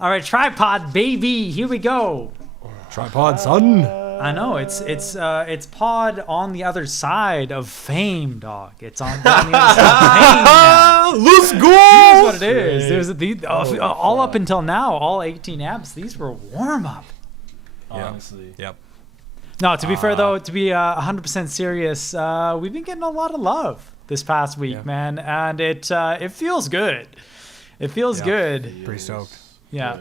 All right, TriPod, baby. Here we go. TriPod, son. I know it's pod on the other side of fame, dog. It's on the other side of fame now. Let's go. Here's what it is. There's all up until now, all 18 amps. These were warm up. Honestly. Yep. No, to be fair though, to be 100% serious, we've been getting a lot of love this past week, man, and it feels good. It feels good. Pretty stoked. Yeah,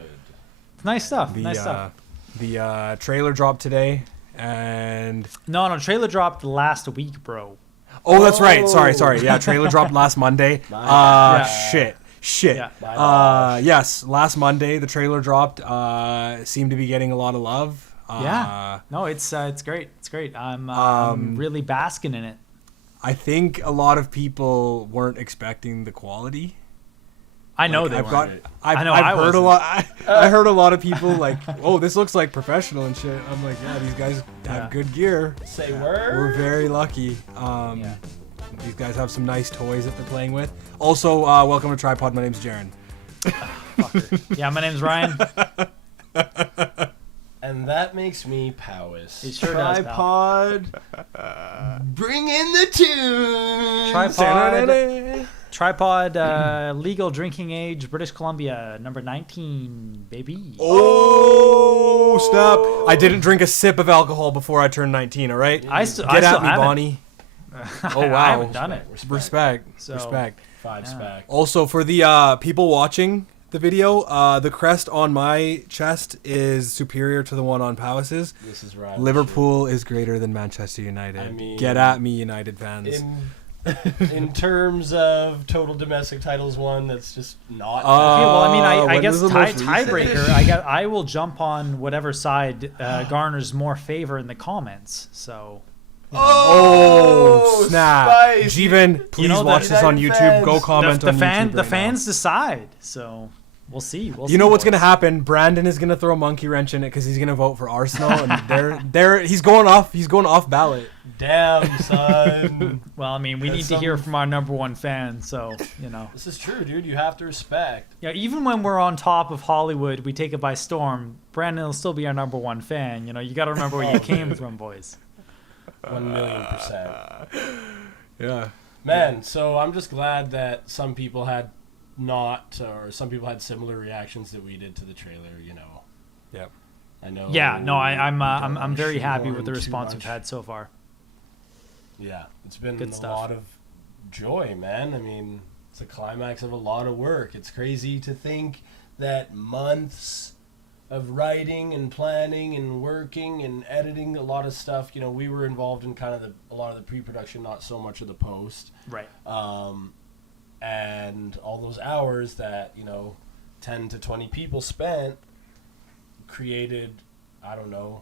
it's nice stuff. Nice stuff. The trailer dropped today, and No, trailer dropped last week, bro. oh, that's right. Sorry. Yeah, trailer dropped last Monday. Shit. Yeah. Yes, last Monday the trailer dropped. Seemed to be getting a lot of love. No, it's great. It's great. I'm really basking in it. I think a lot of people weren't expecting the quality. I know Like, they weren't. I've heard a lot. I heard a lot of people like, "Oh, this looks like professional and shit." I'm like, "Yeah, these guys have good gear. Say word. We're very lucky." These guys have some nice toys that they're playing with. Also, welcome to TriPod. My name's Jaaron. Yeah, my name's Ryan. And that makes me Powys. It sure does, pal. TriPod. Bring in the tune. TriPod, legal drinking age, British Columbia, number 19, baby. Oh, snap. I didn't drink a sip of alcohol before I turned 19, all right? I still Get at me, haven't. Bonnie. Oh, wow. I haven't done it. Respect. So- Respect. 5-spec. Also, for the people watching the video, the crest on my chest is superior to the one on Powys's. This is right. Liverpool is greater than Manchester United. I mean, get at me, United fans. In terms of total domestic titles won, that's just not. Okay, well, I mean, I when guess was the most tiebreaker. I will jump on whatever side garners more favor in the comments. So. Oh, snap! spice. Jeevan, please watch this on YouTube. Fans. Go comment on YouTube. The fans decide. So we'll see. You know what's gonna happen? Brandon is gonna throw a monkey wrench in it because he's gonna vote for Arsenal, and he's going off ballot. Damn, son. Well, I mean, we need to hear from our number one fan. So This is true, dude. You have to respect. Yeah, even when we're on top of Hollywood, we take it by storm. Brandon will still be our number one fan. You got to remember where you came from, boys. 1,000,000%. Yeah. Man, so I'm just glad that some people had some people had similar reactions that we did to the trailer. Yep. I know. Yeah, no, I'm very happy with the too response we've much. had so far. Yeah, it's been Good a stuff. lot of joy, man. I mean, it's a climax of a lot of work. It's crazy to think that months of writing and planning and working and editing a lot of stuff. We were involved in kind of a lot of the pre-production, not so much of the post. Right. And all those hours that 10 to 20 people spent created, I don't know,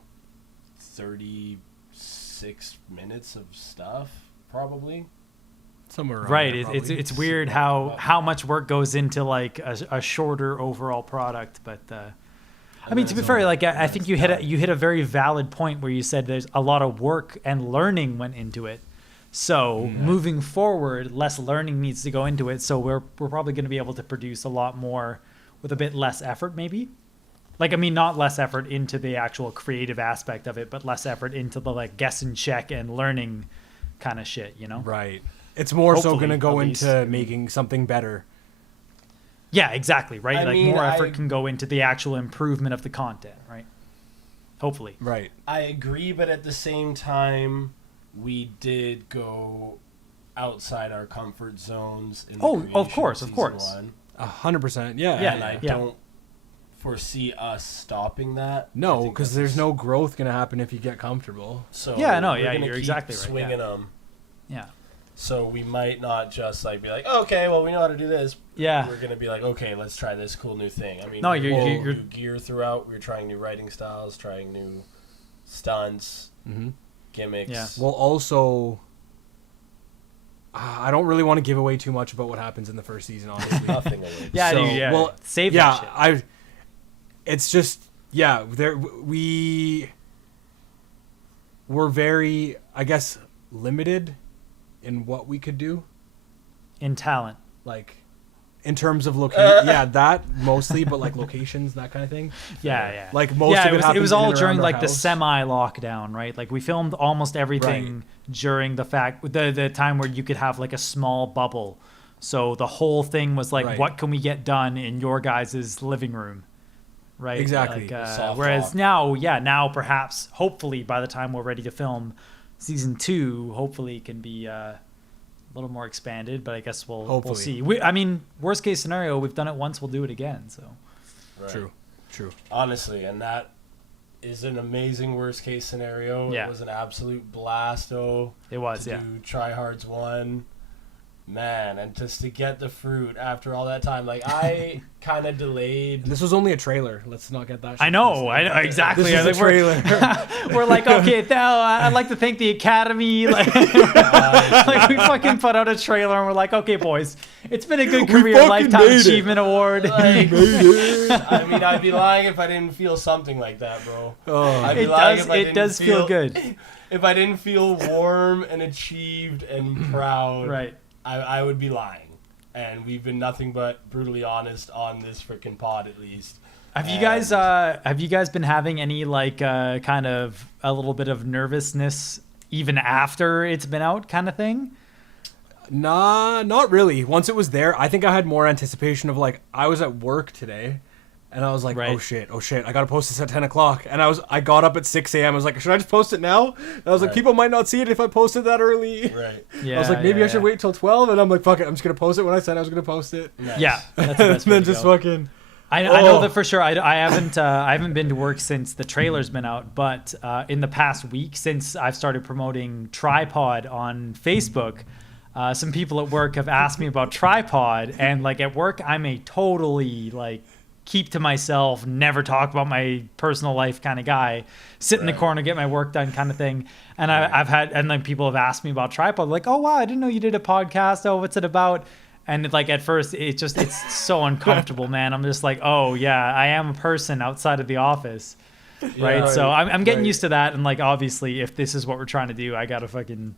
36 minutes of stuff probably. Somewhere around Right. there, probably. It's weird how much work goes into like a shorter overall product, but. I mean, to be fair, like I think you hit a very valid point where you said there's a lot of work and learning went into it. So moving forward, less learning needs to go into it. So we're probably going to be able to produce a lot more with a bit less effort, maybe. Like, I mean, not less effort into the actual creative aspect of it, but less effort into the like guess and check and learning kind of shit, Right. It's more so Hopefully, going to go at into making something better. Yeah, exactly. Right. I mean, more effort can go into the actual improvement of the content. Right. Hopefully. Right. I agree, but at the same time, we did go outside our comfort zones. In the of creation course. season 100%. Yeah. Yeah. And I Yeah. don't foresee us stopping that. I No, think because that's there's no growth going to happen if you get comfortable. So Yeah, no, we're yeah, gonna you're keep exactly right, swinging yeah. them. Yeah. So we might not just like be like, okay, well, we know how to do this. Yeah. We're gonna be like, okay, let's try this cool new thing. I mean, No, we you're- were you're- new gear throughout. We were trying new writing styles, trying new stunts, gimmicks. Yeah. Well, also, I don't really want to give away too much about what happens in the first season, honestly. Nothing away. Yeah, So, dude, yeah. well, Save yeah, that shit. It's just we're very, I guess, limited in what we could do. In talent. Like, in terms of location. Yeah, that mostly, but like locations, that kind of thing. Yeah. Like most of it was all in and during around like our the house. semi-lockdown, right? Like we filmed almost everything during the time where you could have like a small bubble. So the whole thing was like, Right. what can we get done in your guys' living room? Right. Exactly. Like, Soft whereas lock. now perhaps, hopefully by the time we're ready to film season 2, hopefully it can be a little more expanded, but I guess we'll Hopefully. see. I mean, worst case scenario, we've done it once, we'll do it again. So Right. True. Honestly, and that is an amazing worst case scenario. Yeah. It was an absolute blast, though. it was, to yeah. do TriHards 1. Man, and just to get the fruit after all that time. Like, I kind of delayed. And this was only a trailer. Let's not get that shit I know, twisted. exactly. This is a Like, we're like, okay, now I'd like to thank the Academy. Like, like we fucking put out a trailer and we're like, okay, boys, it's been a good We career, fucking lifetime made it. achievement award. Like, I mean, I'd be lying if I didn't feel something like that, bro. Oh. I'd be lying if I It didn't does feel good, If I didn't feel warm and achieved and proud, right? I would be lying. And we've been nothing but brutally honest on this freaking pod, at least. Have you guys been having any like kind of a little bit of nervousness even after it's been out, kind of thing? Nah, not really. Once it was there, I think I had more anticipation of like I was at work today, and I was like, Right. oh shit, I gotta post this at 10 o'clock. And I got up at 6 a.m. I was like, should I just post it now? And I was like, Right. people might not see it if I post it that early. Right. Yeah. I was like, maybe yeah, I should wait till 12. And I'm like, fuck it, I'm just gonna post it when I said I was gonna post it. Nice. Yeah, that's the And best way then to just go. fucking. I know Oh. that for sure. I haven't been to work since the trailer's been out, but in the past week, since I've started promoting TriPod on Facebook, some people at work have asked me about TriPod, and like at work, I'm a totally like keep to myself, never talk about my personal life kind of guy. Sit in the Right. corner, get my work done kind of thing. And I've had, and like people have asked me about TriPod, like, oh wow, I didn't know you did a podcast. Oh, what's it about? And like at first, it's so uncomfortable, man. I'm just like, oh yeah, I am a person outside of the office, right? right, So I'm getting right. used to that, and like obviously, if this is what we're trying to do, I gotta fucking,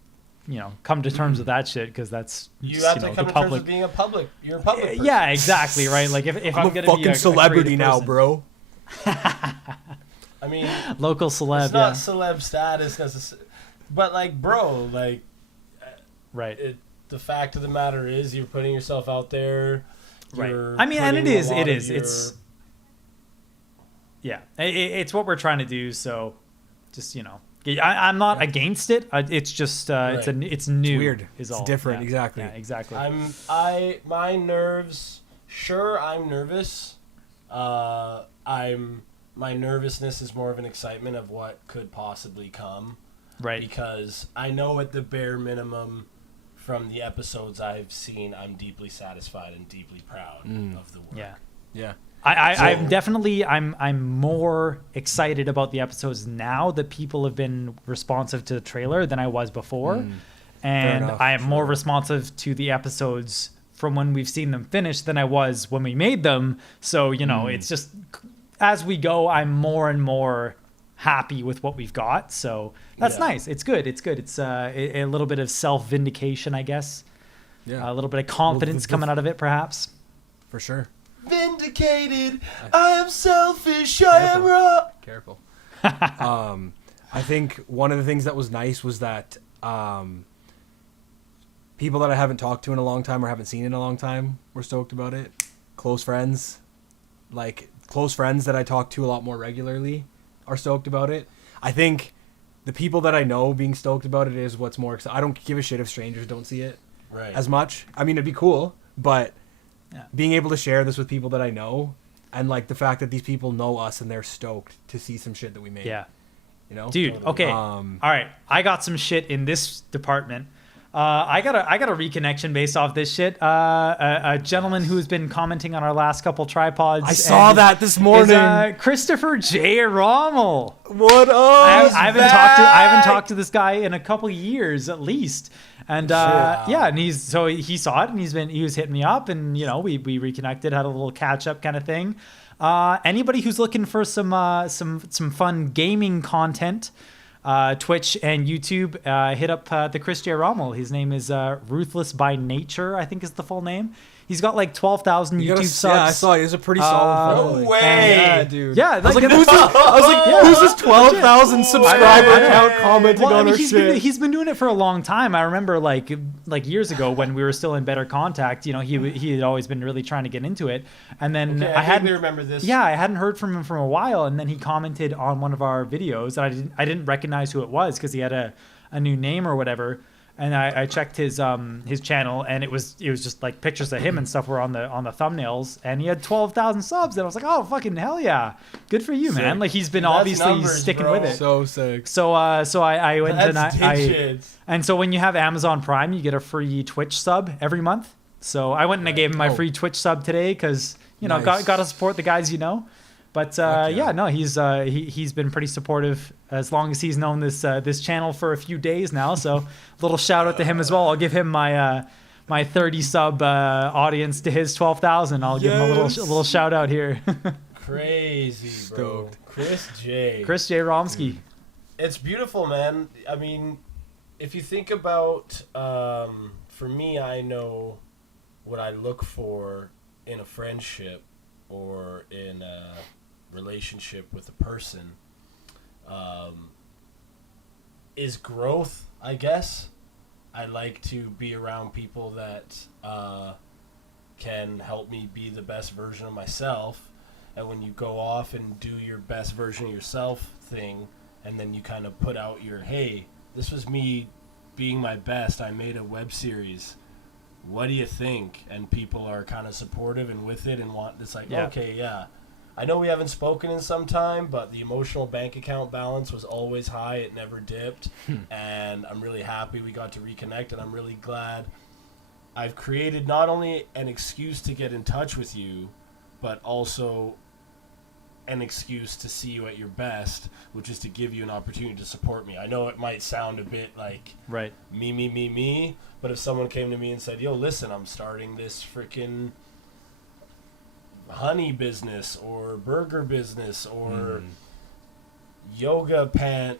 come to terms with that shit because that's You have to the come to terms with being a public. You're a public person. Yeah, exactly, right. Like if I'm I'm a gonna fucking be a celebrity creative now, person. bro. I mean, Local celeb, it's not celeb status necessarily. But, like, bro, like, right. the fact of the matter is you're putting yourself out there. Right. You're I mean, and putting it a is. lot It of is. your- It's what we're trying to do. So, just I'm not against it. It's just Right. it's new. weird. Is It's all. different, Yeah. exactly. Yeah, exactly. My nerves. Sure, I'm nervous. My nervousness is more of an excitement of what could possibly come. right. Because I know at the bare minimum, from the episodes I've seen, I'm deeply satisfied and deeply proud of the work. Yeah. Yeah. I'm definitely I'm more excited about the episodes now that people have been responsive to the trailer than I was before, and enough, I am more responsive to the episodes from when we've seen them finished than I was when we made them. So it's just as we go, I'm more and more happy with what we've got. So that's Yeah. nice. It's good. It's a little bit of self vindication, I guess. Yeah. A little bit of confidence coming out of it, perhaps. For sure. Vindicated. I am selfish. I am wrong. Careful. I think one of the things that was nice was that people that I haven't talked to in a long time or haven't seen in a long time were stoked about it. Close friends that I talk to a lot more regularly are stoked about it. I think the people that I know being stoked about it is what's more exciting. I don't give a shit if strangers don't see it Right. as much. I mean, it'd be cool, but Yeah. being able to share this with people that I know and like the fact that these people know us and they're stoked to see some shit that we made. Yeah. Dude. Dude, okay. All right. I got some shit in this department. I got a reconnection based off this shit. A gentleman who's been commenting on our last couple tripods. I saw that this morning. Is, Christopher J. Rommel. What up? I haven't talked to this guy in a couple years at least. And yeah, and he saw it and he was hitting me up and we reconnected, had a little catch up kind of thing. Anybody who's looking for some fun gaming content, Twitch and YouTube, hit up the Chris J. Rommel. His name is Ruthless by Nature, I think is the full name. He's got like 12,000 YouTube subs. Yeah, I saw. He has a pretty solid following. No way. Yeah, dude. Yeah, I was like, who's this 12,000 subscriber account commenting on our shit? He's been doing it for a long time. I remember like years ago when we were still in better contact. You know, he had always been really trying to get into it, and then I hadn't remember this. Yeah, I hadn't heard from him for a while, and then he commented on one of our videos, and I didn't recognize who it was because he had a new name or whatever. And I checked his channel, and it was just like pictures of him and stuff were on the thumbnails, and he had 12,000 subs, and I was like, oh fucking hell yeah, good for you, man! Like he's been obviously numbers, sticking bro. with it. So sick. So I went That's and so when you have Amazon Prime, you get a free Twitch sub every month. So I went and I gave him my free Twitch sub today because Nice. got to support the guys, But he's been pretty supportive as long as he's known this channel for a few days now. So little shout out to him as well. I'll give him my 30 sub audience to his 12,000. I'll give him a little shout out here. Crazy, bro. Stoked. Chris J. Romsky. It's beautiful, man. I mean, if you think about, for me, I know what I look for in a friendship or in a relationship with a person is growth, I guess. I like to be around people that can help me be the best version of myself. And when you go off and do your best version of yourself thing, and then you kind of put out your, hey, this was me being my best. I made a web series. What do you think? And people are kind of supportive and with it and want, it's like, okay, yeah. I know we haven't spoken in some time, but the emotional bank account balance was always high. It never dipped. And I'm really happy we got to reconnect, and I'm really glad I've created not only an excuse to get in touch with you, but also an excuse to see you at your best, which is to give you an opportunity to support me. I know it might sound a bit like me, but if someone came to me and said, yo, listen, I'm starting this freaking honey business or burger business or yoga pant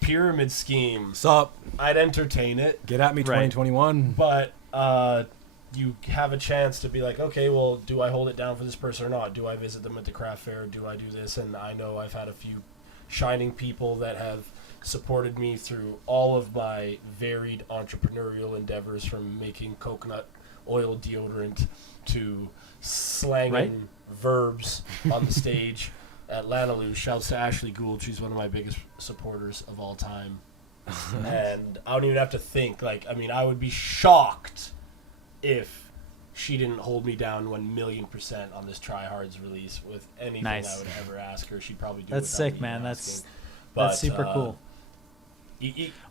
pyramid scheme, Sup? I'd entertain it. Get at me, 2021. But you have a chance to be like, okay, well, do I hold it down for this person or not? Do I visit them at the craft fair? Do I do this? And I know I've had a few shining people that have supported me through all of my varied entrepreneurial endeavors, from making coconut oil deodorant to slanging verbs on the stage at Lanaloo. Shouts to Ashley Gould. She's one of my biggest supporters of all time. And I don't even have to think. Like, I mean, I would be shocked if she didn't hold me down 1,000,000% on this TriHards release with anything I would ever ask her. She'd probably do it. That's without sick, me man. asking. That's super cool.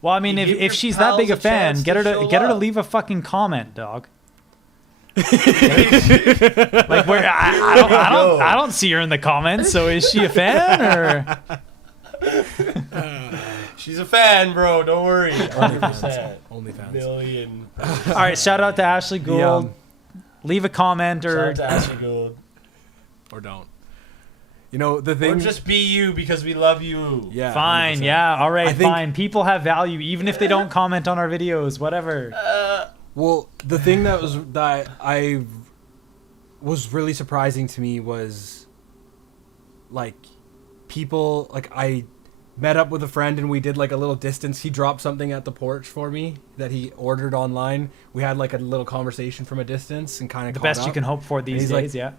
Well, I mean, if she's that big a fan, get her to leave a fucking comment, dog. Like, where I don't see her in the comments. So is she a fan or? She's a fan, bro. Don't worry. 100%. OnlyFans. Million. All right. Shout out to Ashley Gould. Leave a comment or. Shout out to Ashley Gould. Or don't. You know, the thing. Or just be you because we love you. Yeah. Fine. 100%. Yeah. All right. Fine. People have value even if they don't comment on our videos. Whatever. Well, the thing that I was really surprising to me was, like, people, like, I met up with a friend and we did like a little distance. He dropped something at the porch for me that he ordered online. We had like a little conversation from a distance and kind of the best you can hope for these days. Yeah.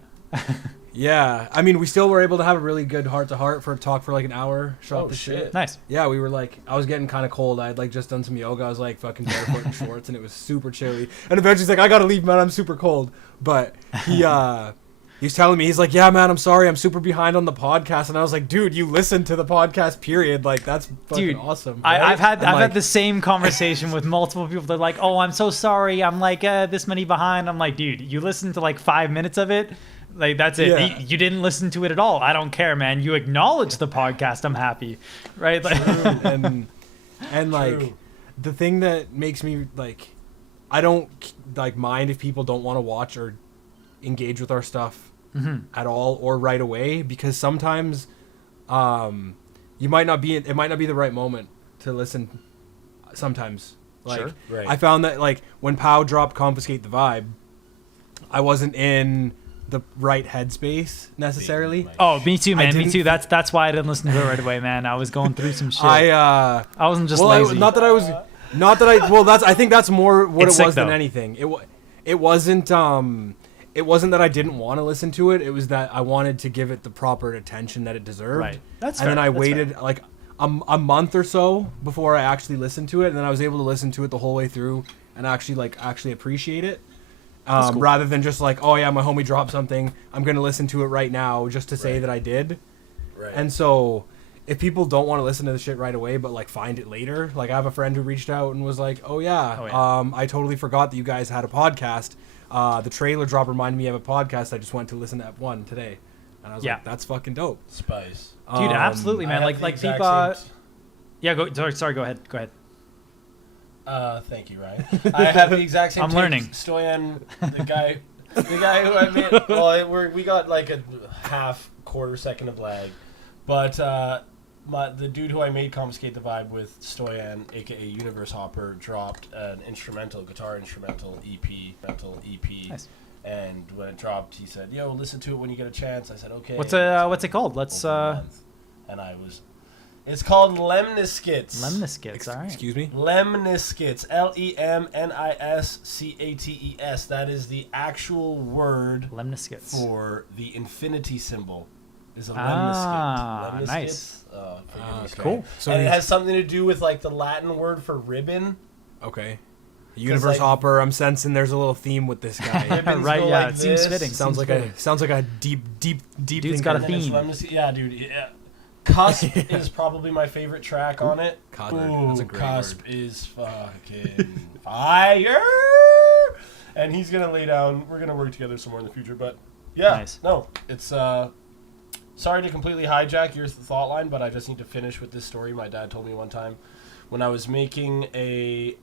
Yeah, I mean, we still were able to have a really good heart-to-heart talk for like an hour. Oh, shit. Nice. Yeah, we were like, I was getting kind of cold. I had like just done some yoga. I was like fucking barefoot in shorts, and it was super chilly. And eventually he's like, I gotta leave, man. I'm super cold. But he's telling me, he's like, yeah, man, I'm sorry. I'm super behind on the podcast. And I was like, dude, you listen to the podcast, period. Like, that's fucking awesome. Right? I've had the same conversation with multiple people. They're like, oh, I'm so sorry. I'm like this many behind. I'm like, dude, you listened to like 5 minutes of it. Like, that's it. Yeah. You didn't listen to it at all. I don't care, man. You acknowledge the podcast. I'm happy. Right? Like, and like, the thing that makes me like, I don't like mind if people don't want to watch or engage with our stuff at all or right away, because sometimes it might not be the right moment to listen sometimes. Like, Sure. Right. I found that like when Pow dropped Confiscate the Vibe, I wasn't in the right headspace necessarily. Oh, me too, man. Me didn't too. That's why I didn't listen to it right away, man. I was going through some shit. I wasn't just well, lazy. I think that's more what It's it was sick, than though. anything. It wasn't that I didn't want to listen to it. It was that I wanted to give it the proper attention that it deserved. Right. That's and fair. then I That's waited like a month or so before I actually listened to it, and then I was able to listen to it the whole way through and actually appreciate it. Cool. Rather than just like, oh yeah, my homie dropped something, I'm gonna listen to it right now just to say that I did. Right. And so, if people don't want to listen to the shit right away, but like find it later, like I have a friend who reached out and was like, oh yeah. I totally forgot that you guys had a podcast. The trailer drop reminded me of a podcast. I just went to listen to F1 today, and I was like, that's fucking dope. Spice. Dude, absolutely, man. Like people. Yeah, go. Sorry, go ahead. Go ahead. Thank you, Ryan. I have the exact same. I'm learning. Stoyan, the guy who I met. Well, we got like a quarter second of lag, but the dude who I made Confiscate the Vibe with, Stoyan, aka Universe Hopper, dropped an guitar instrumental EP. Nice. And when it dropped, he said, "Yo, listen to it when you get a chance." I said, "Okay." What's it called? Let's. And it's called Lemniscates. Lemniscates. All right. Excuse me. Lemniscates. Lemniscates. That is the actual word Lemniscates. for the infinity symbol. Is a Ah, lemniscate. Nice. Cool. So and it has something to do with like the Latin word for ribbon. Okay. Universe Hopper. I'm sensing there's a little theme with this guy. Ribbons Right, go yeah, like it seems this. fitting. sounds like a deep Dude's got a And it's theme. Yeah, dude. Yeah. Cusp is probably my favorite track on it. Ooh, that's a great Cusp word. is fucking fire. And he's gonna lay down. We're gonna work together some more in the future. But yeah, Nice. no, it's sorry to completely hijack your thought line, but I just need to finish with this story. My dad told me one time when I was making a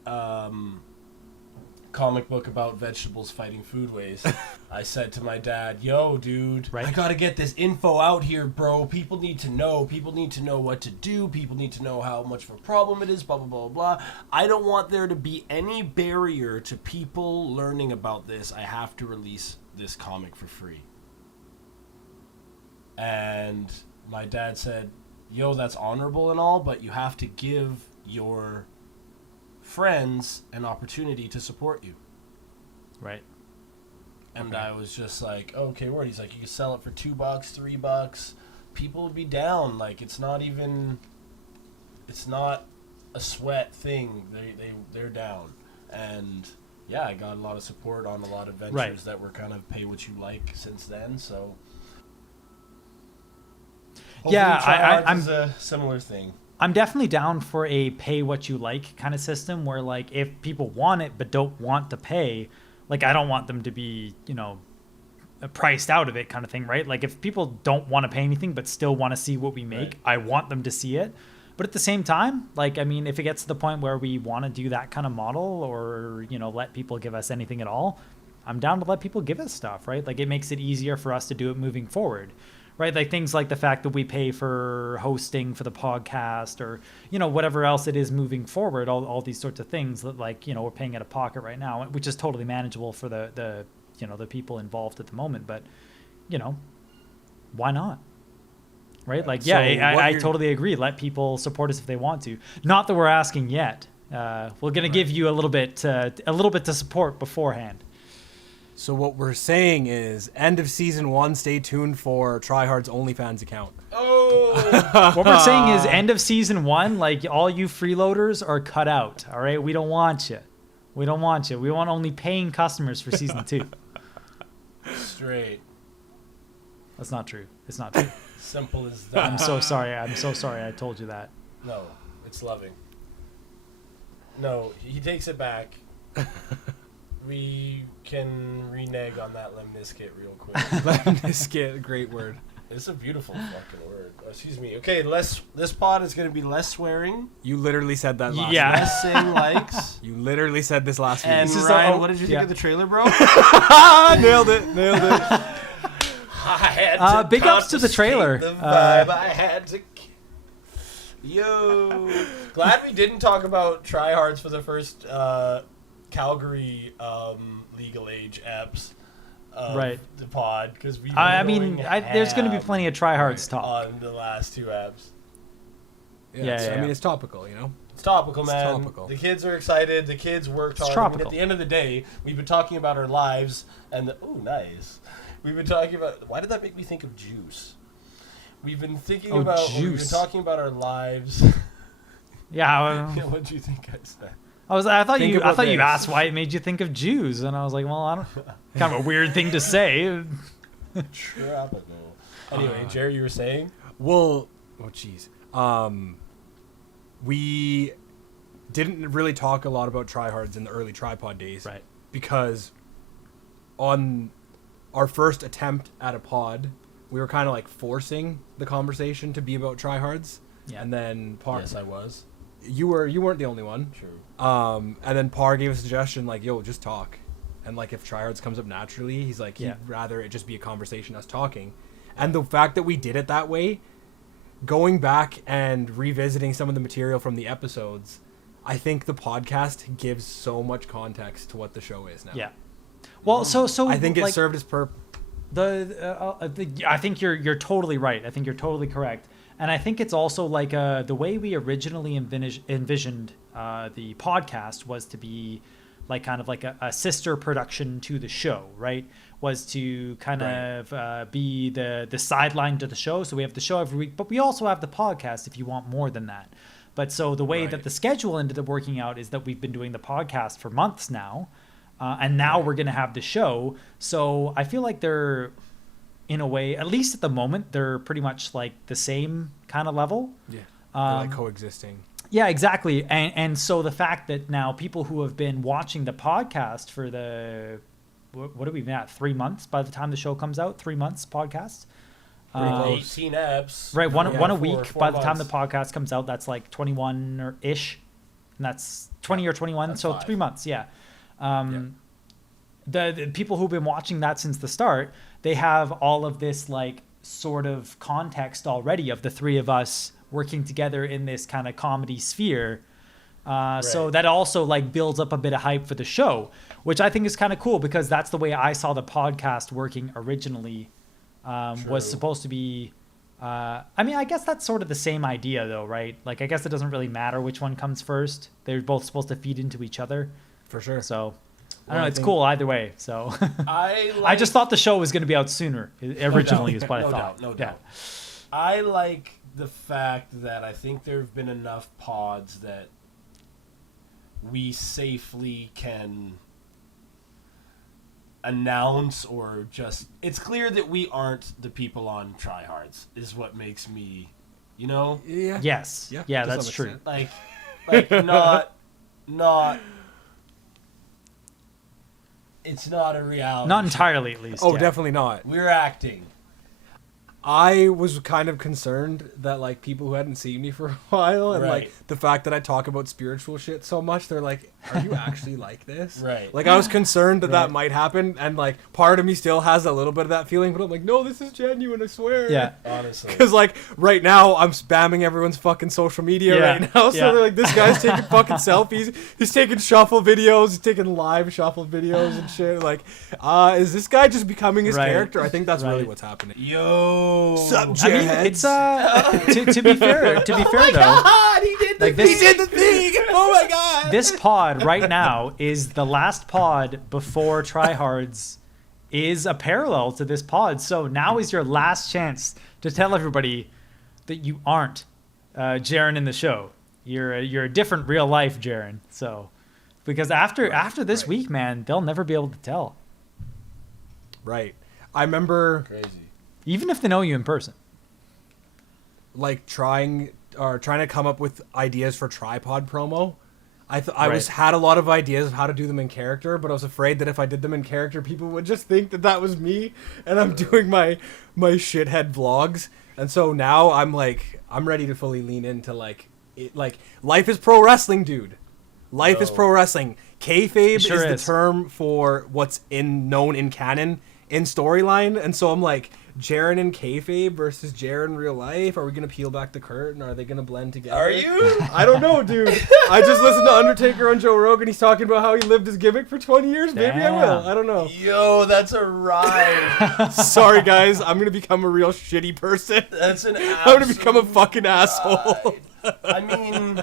comic book about vegetables fighting food waste. I said to my dad, "Yo, dude, Right. I gotta get this info out here, bro. People need to know. People need to know what to do. People need to know how much of a problem it is, blah, blah, blah, blah. I don't want there to be any barrier to people learning about this. I have to release this comic for free." And my dad said, "Yo, that's honorable and all, but you have to give your friends an opportunity to support you." Right. And I was just like, okay, word. He's like, you can sell it for $2, $3. People would be down. Like, it's not a sweat thing. They're down. And yeah, I got a lot of support on a lot of ventures that were kind of pay what you like since then. So Yeah, I'm a similar thing. I'm definitely down for a pay what you like kind of system where, like, if people want it but don't want to pay, like, I don't want them to be, priced out of it kind of thing, right? Like, if people don't want to pay anything but still want to see what we make, Right. I want them to see it. But at the same time, like, I mean, if it gets to the point where we want to do that kind of model or, let people give us anything at all, I'm down to let people give us stuff, right? Like, it makes it easier for us to do it moving forward. Right, like things like the fact that we pay for hosting for the podcast, or whatever else it is moving forward. All these sorts of things that, like, we're paying out of pocket right now, which is totally manageable for the people involved at the moment. But why not? Right, like, yeah, I totally agree. Let people support us if they want to. Not that we're asking yet. We're gonna give you a little bit to support beforehand. So what we're saying is, end of season 1, stay tuned for TriHards OnlyFans account. Oh! What we're saying is, end of season 1, like, all you freeloaders are cut out. All right, we don't want you. We want only paying customers for season 2. Straight. That's not true. It's not true. Simple as that. I'm so sorry. I told you that. No, it's loving. No, he takes it back. We can renege on that lemniscate real quick. Lemniscate, great word. It's a beautiful fucking word. Oh, excuse me. Okay, this pod is going to be less swearing. You literally said that last Yeah. week. Less saying likes. You literally said this last And week. Ryan, what did you think of the trailer, bro? Nailed it. I had to big ups to the trailer. The vibe. I had to. Yo, glad we didn't talk about TriHards for the first Calgary legal age apps. of Right. the pod because we. I mean, there's going to be plenty of TriHards talk on the last 2 apps. I mean, it's topical, you know. It's topical, man. It's topical. The kids are excited. The kids worked hard. I mean, at the end of the day, we've been talking about our lives and nice. We've been talking about. Why did that make me think of juice? We've been thinking about. Juice. We've been talking about our lives. Yeah. What do you think I said? I thought you this. asked why it made you think of Jews, and I was like, well, I don't. Kind of a weird thing to say. Tropical. Anyway, Jerry, you were saying? Well, jeez. We didn't really talk a lot about TriHards in the early TriPod days, Right. Because on our first attempt at a pod, we were kind of like forcing the conversation to be about TriHards. Yeah. And then Yes, I was. you weren't the only one. True. And then Par gave a suggestion like, yo, just talk. And like if TriHards comes up naturally, he's like, he'd rather it just be a conversation, us talking. And the fact that we did it that way, going back and revisiting some of the material from the episodes, I think the podcast gives so much context to what the show is now. Yeah. Well, so I think it like, served its purpose. I think you're totally right. I think you're totally correct. And I think it's also like the way we originally envisioned the podcast was to be like kind of like a sister production to the show, right? Was to kind of be the sideline to the show. So we have the show every week, but we also have the podcast if you want more than that. But so the way that the schedule ended up working out is that we've been doing the podcast for months now. And now we're going to have the show. So I feel like they're, in a way, at least at the moment, they're pretty much like the same kind of level. Yeah. They're like coexisting. Yeah, exactly. And so the fact that now people who have been watching the podcast for what are we at, 3 months by the time the show comes out? 3 months podcast. 18 eps. Right, one a week. Four By the time the months. podcast comes out, that's like 21 or ish, and that's 20 or 21. That's So 5. 3 months, yeah. The people who've been watching that since the start, they have all of this like sort of context already of the three of us working together in this kind of comedy sphere. So that also like builds up a bit of hype for the show, which I think is kind of cool because that's the way I saw the podcast working originally. Was supposed to be, I mean, I guess that's sort of the same idea though, right? Like, I guess it doesn't really matter which one comes first. They're both supposed to feed into each other. For sure. So, I don't know. It's cool either way. So, I just thought the show was going to be out sooner. Originally is what I thought. No doubt. I like the fact that I think there have been enough pods that we safely can announce or just... It's clear that we aren't the people on TriHards is what makes me, you know? Yeah. Yes. Yeah, that's true. Like not... It's not a reality. Not entirely, at least. Oh, yeah. definitely not. We're acting. I was kind of concerned that like people who hadn't seen me for a while and Right. like the fact that I talk about spiritual shit so much, they're like, are you actually like this? Right. Like I was concerned that that might happen, and like part of me still has a little bit of that feeling, but I'm like, no, this is genuine, I swear. Yeah. Honestly. Because like right now I'm spamming everyone's fucking social media Yeah. right now, so Yeah. they're like, this guy's taking fucking selfies, he's taking shuffle videos, he's taking live shuffle videos and shit. Like, is this guy just becoming his Right. character? I think that's really Right. what's happening. Yo. I mean, it's to be fair though. God, he did the Like this, He did the thing! Oh my god! this pod right now is the last pod before TriHards is a parallel to this pod. So now is your last chance to tell everybody that you aren't Jaaron in the show. You're a different real life Jaaron. So because after this week, man, they'll never be able to tell, Right. I remember Crazy. even if they know you in person. like trying to come up with ideas for TriPod promo. I Right. had a lot of ideas of how to do them in character, but I was afraid that if I did them in character, people would just think that was me, and I'm doing my shithead vlogs. And so now I'm ready to fully lean into like life is pro wrestling, dude. Life is pro wrestling. Kayfabe Sure is the term for what's known in canon in storyline, and so I'm like, Jaaron in kayfabe versus Jaaron in real life? Are we gonna peel back the curtain? Are they gonna blend together? Are you? I don't know, dude. I just listened to Undertaker on Joe Rogan. He's talking about how he lived his gimmick for 20 years. Maybe I will. I don't know. Yo, that's a ride. Sorry, guys. I'm gonna become a real shitty person. That's an I'm gonna become a absolute fucking asshole. I mean,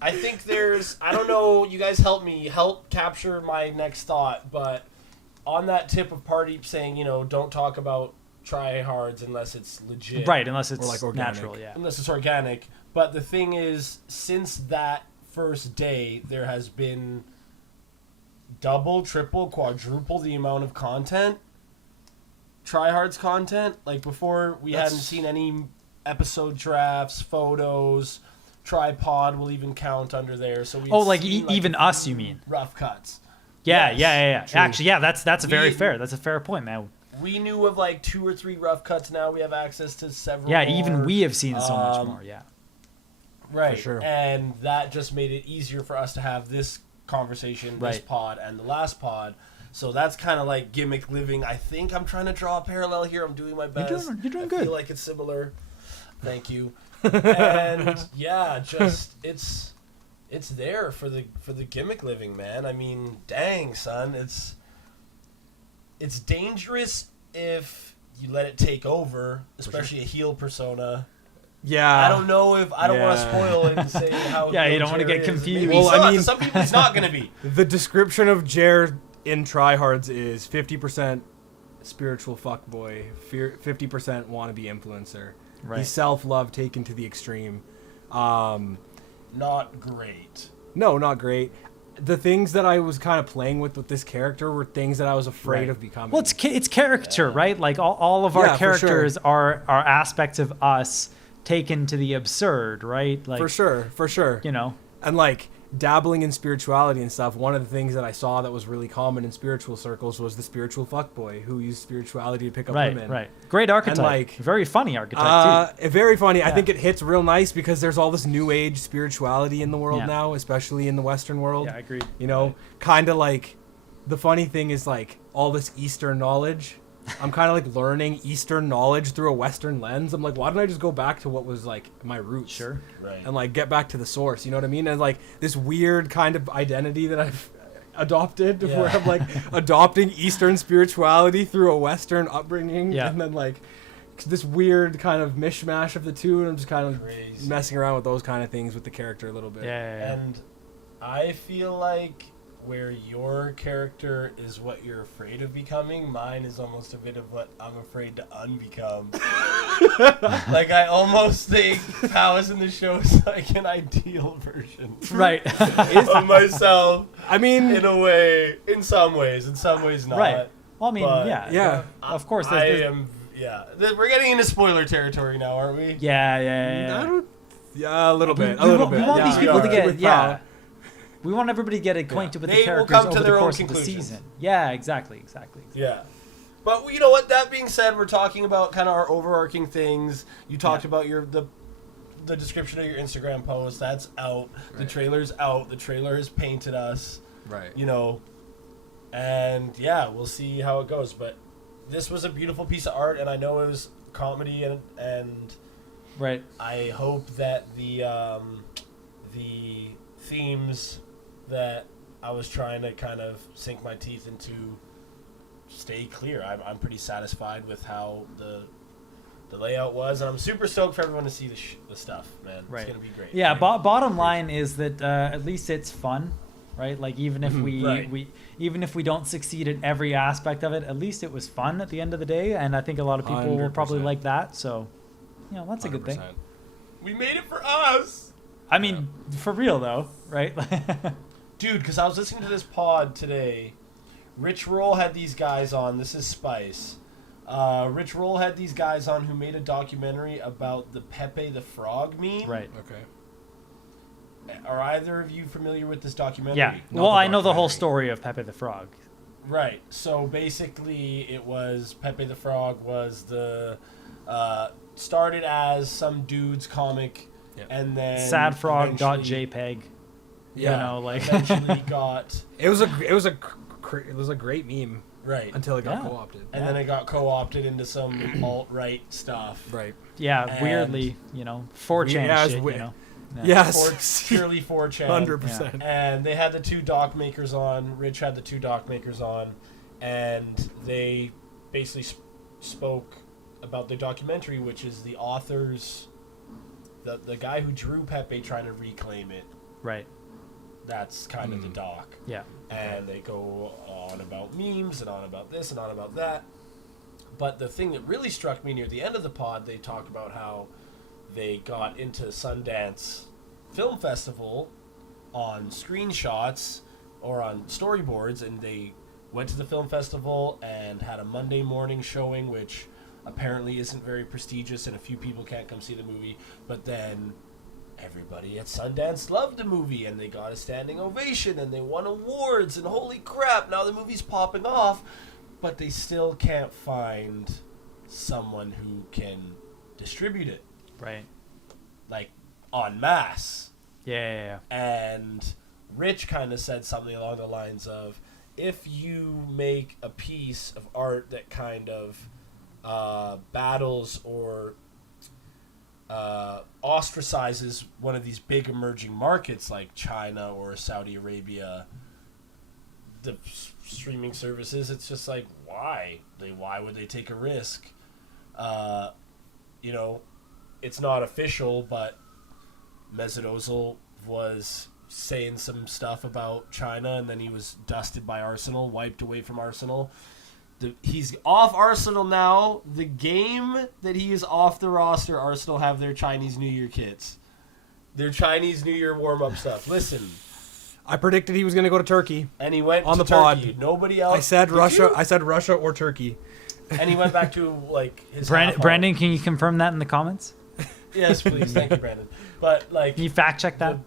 I think there's, I don't know, you guys help capture my next thought, but on that tip of Party saying, you know, don't talk about TriHards unless it's legit. Right, unless it's like organic. natural, yeah. Unless it's organic. But the thing is, since that first day, there has been double, triple, quadruple the amount of content. TriHards content. Like before, we hadn't seen any episode drafts, photos. TriPod will even count under there. So we even us, you mean? Rough cuts. Yeah, Yes. yeah. True. Actually, yeah, that's very fair. That's a fair point, man. We knew of like 2 or 3 rough cuts. Now we have access to several. Yeah, more. even we have seen so much more. Yeah. Right. For sure. And that just made it easier for us to have this conversation, this Right. pod, and the last pod. So that's kind of like gimmick living. I think I'm trying to draw a parallel here. I'm doing my best. You're doing I good. feel like it's similar. Thank you. And yeah, just it's there for the gimmick living, man. I mean, dang, son, it's dangerous if you let it take over, especially a heel persona. Yeah. I don't know if I don't want to spoil it and say how. Yeah, you don't want to get confused. Well, Well, I mean- some people it's not going to be. The description of Jer in TriHards is 50% spiritual fuckboy, 50% wannabe influencer. Right. He's self-love taken to the extreme. Not great. No, not great. The things that I was kind of playing with this character were things that I was afraid Right. of becoming. Well, it's character, right? Like all of our Yeah, for sure. characters are aspects of us taken to the absurd, right? Like for sure. you know. And like dabbling in spirituality and stuff, one of the things that I saw that was really common in spiritual circles was the spiritual fuckboy who used spirituality to pick up women. Right. Great archetype. like, very funny archetype too. Very funny. I Yeah. think it hits real nice because there's all this new age spirituality in the world Yeah. now, especially in the Western world. Yeah, I agree. You know, kind of like the funny thing is like all this Eastern knowledge. I'm kind of like learning Eastern knowledge through a Western lens. I'm like, why don't I just go back to what was like my roots? Sure. Right. And like get back to the source. You know what I mean? And like this weird kind of identity that I've adopted where I'm like adopting Eastern spirituality through a Western upbringing. Yeah. And then like this weird kind of mishmash of the two. And I'm just kind of Crazy. messing around with those kind of things with the character a little bit. Yeah. And I feel like where your character is what you're afraid of becoming, mine is almost a bit of what I'm afraid to unbecome. Like, I almost think Powys in the show is like an ideal version Right. of myself. I mean, In a way, in some ways not. Right. Well, I mean, But- yeah. Of course. I there's- am. Yeah, we're getting into spoiler territory now, aren't we? Yeah. I don't. Yeah, a little bit. We want Yeah, these people to we are. get we want everybody to get acquainted with the They will characters come to over the their own course of the conclusions. season. Yeah, exactly. Yeah. But you know what? That being said, we're talking about kind of our overarching things. You talked about the description of your Instagram post. That's out. Right. The trailer's out. The trailer has painted us. Right. You know. And yeah, we'll see how it goes. But this was a beautiful piece of art, and I know it was comedy, and Right. I hope that the themes that I was trying to kind of sink my teeth into stay clear. I'm pretty satisfied with how the layout was, and I'm super stoked for everyone to see the stuff, man. Right. It's gonna be great. Yeah. Bottom line is that at least it's fun, right? Like even if Right. even if we don't succeed at every aspect of it, at least it was fun at the end of the day, and I think a lot of people will probably 100%. like that. So, you know, that's a good thing. 100%. We made it for us, I mean, for real though, right? dude. Because I was listening to this pod today. Rich Roll had these guys on. This is Spice. Rich Roll had these guys on who made a documentary about the Pepe the Frog meme. Right. Okay. Are either of you familiar with this documentary? Yeah. Not Well, the I know the whole documentary. story of Pepe the Frog. Right. So basically, it was Pepe the Frog was the started as some dude's comic, Yep. and then Sadfrog.jpg. You Yeah. know, like eventually got It was a great meme. Right. Until it got Yeah. co-opted. And then it got co-opted into some alt-right stuff. Right. Yeah, And- weirdly, 4chan Yeah, it's shit, weird. Yeah. Yes. Purely 4chan. 100%. And they had the two doc makers on. Rich had the two doc makers on. And they basically spoke about their documentary, which is the authors, the guy who drew Pepe trying to reclaim it. Right. That's kind of the doc. Yeah. And they go on about memes and on about this and on about that. But the thing that really struck me near the end of the pod, they talk about how they got into Sundance Film Festival on screenshots or on storyboards, and they went to the film festival and had a Monday morning showing, which apparently isn't very prestigious and a few people can't come see the movie. But then everybody at Sundance loved the movie, and they got a standing ovation, and they won awards, and holy crap, now the movie's popping off. But they still can't find someone who can distribute it, Right. like, en masse. Yeah. And Rich kind of said something along the lines of, if you make a piece of art that kind of battles or ostracizes one of these big emerging markets like China or Saudi Arabia, the streaming services, it's just like, why would they take a risk? It's not official, but Mesut Ozil was saying some stuff about China, and then he was dusted by Arsenal, wiped away from Arsenal. He's off Arsenal now. The game that he is off the roster, Arsenal have their Chinese New Year kits. Their Chinese New Year warm-up stuff. Listen. I predicted he was going to go to Turkey. And he went on to the Turkey. pod. Nobody else. I said Russia. You? I said Russia or Turkey. And he went back to his Brandon, can you confirm that in the comments? Yes, please. Thank you, Brandon. But Can you fact check that?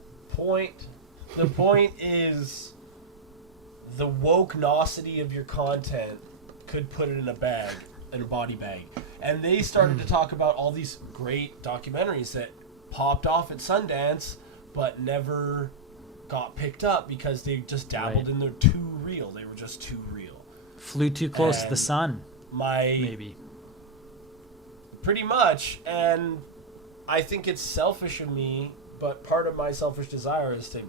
The point is, the woke-nosity of your content could put it in a body bag. And they started to talk about all these great documentaries that popped off at Sundance, but never got picked up because they just dabbled in their too real. They were just too real. Flew too close to the And sun. Maybe. Pretty much. And I think it's selfish of me, but part of my selfish desire is to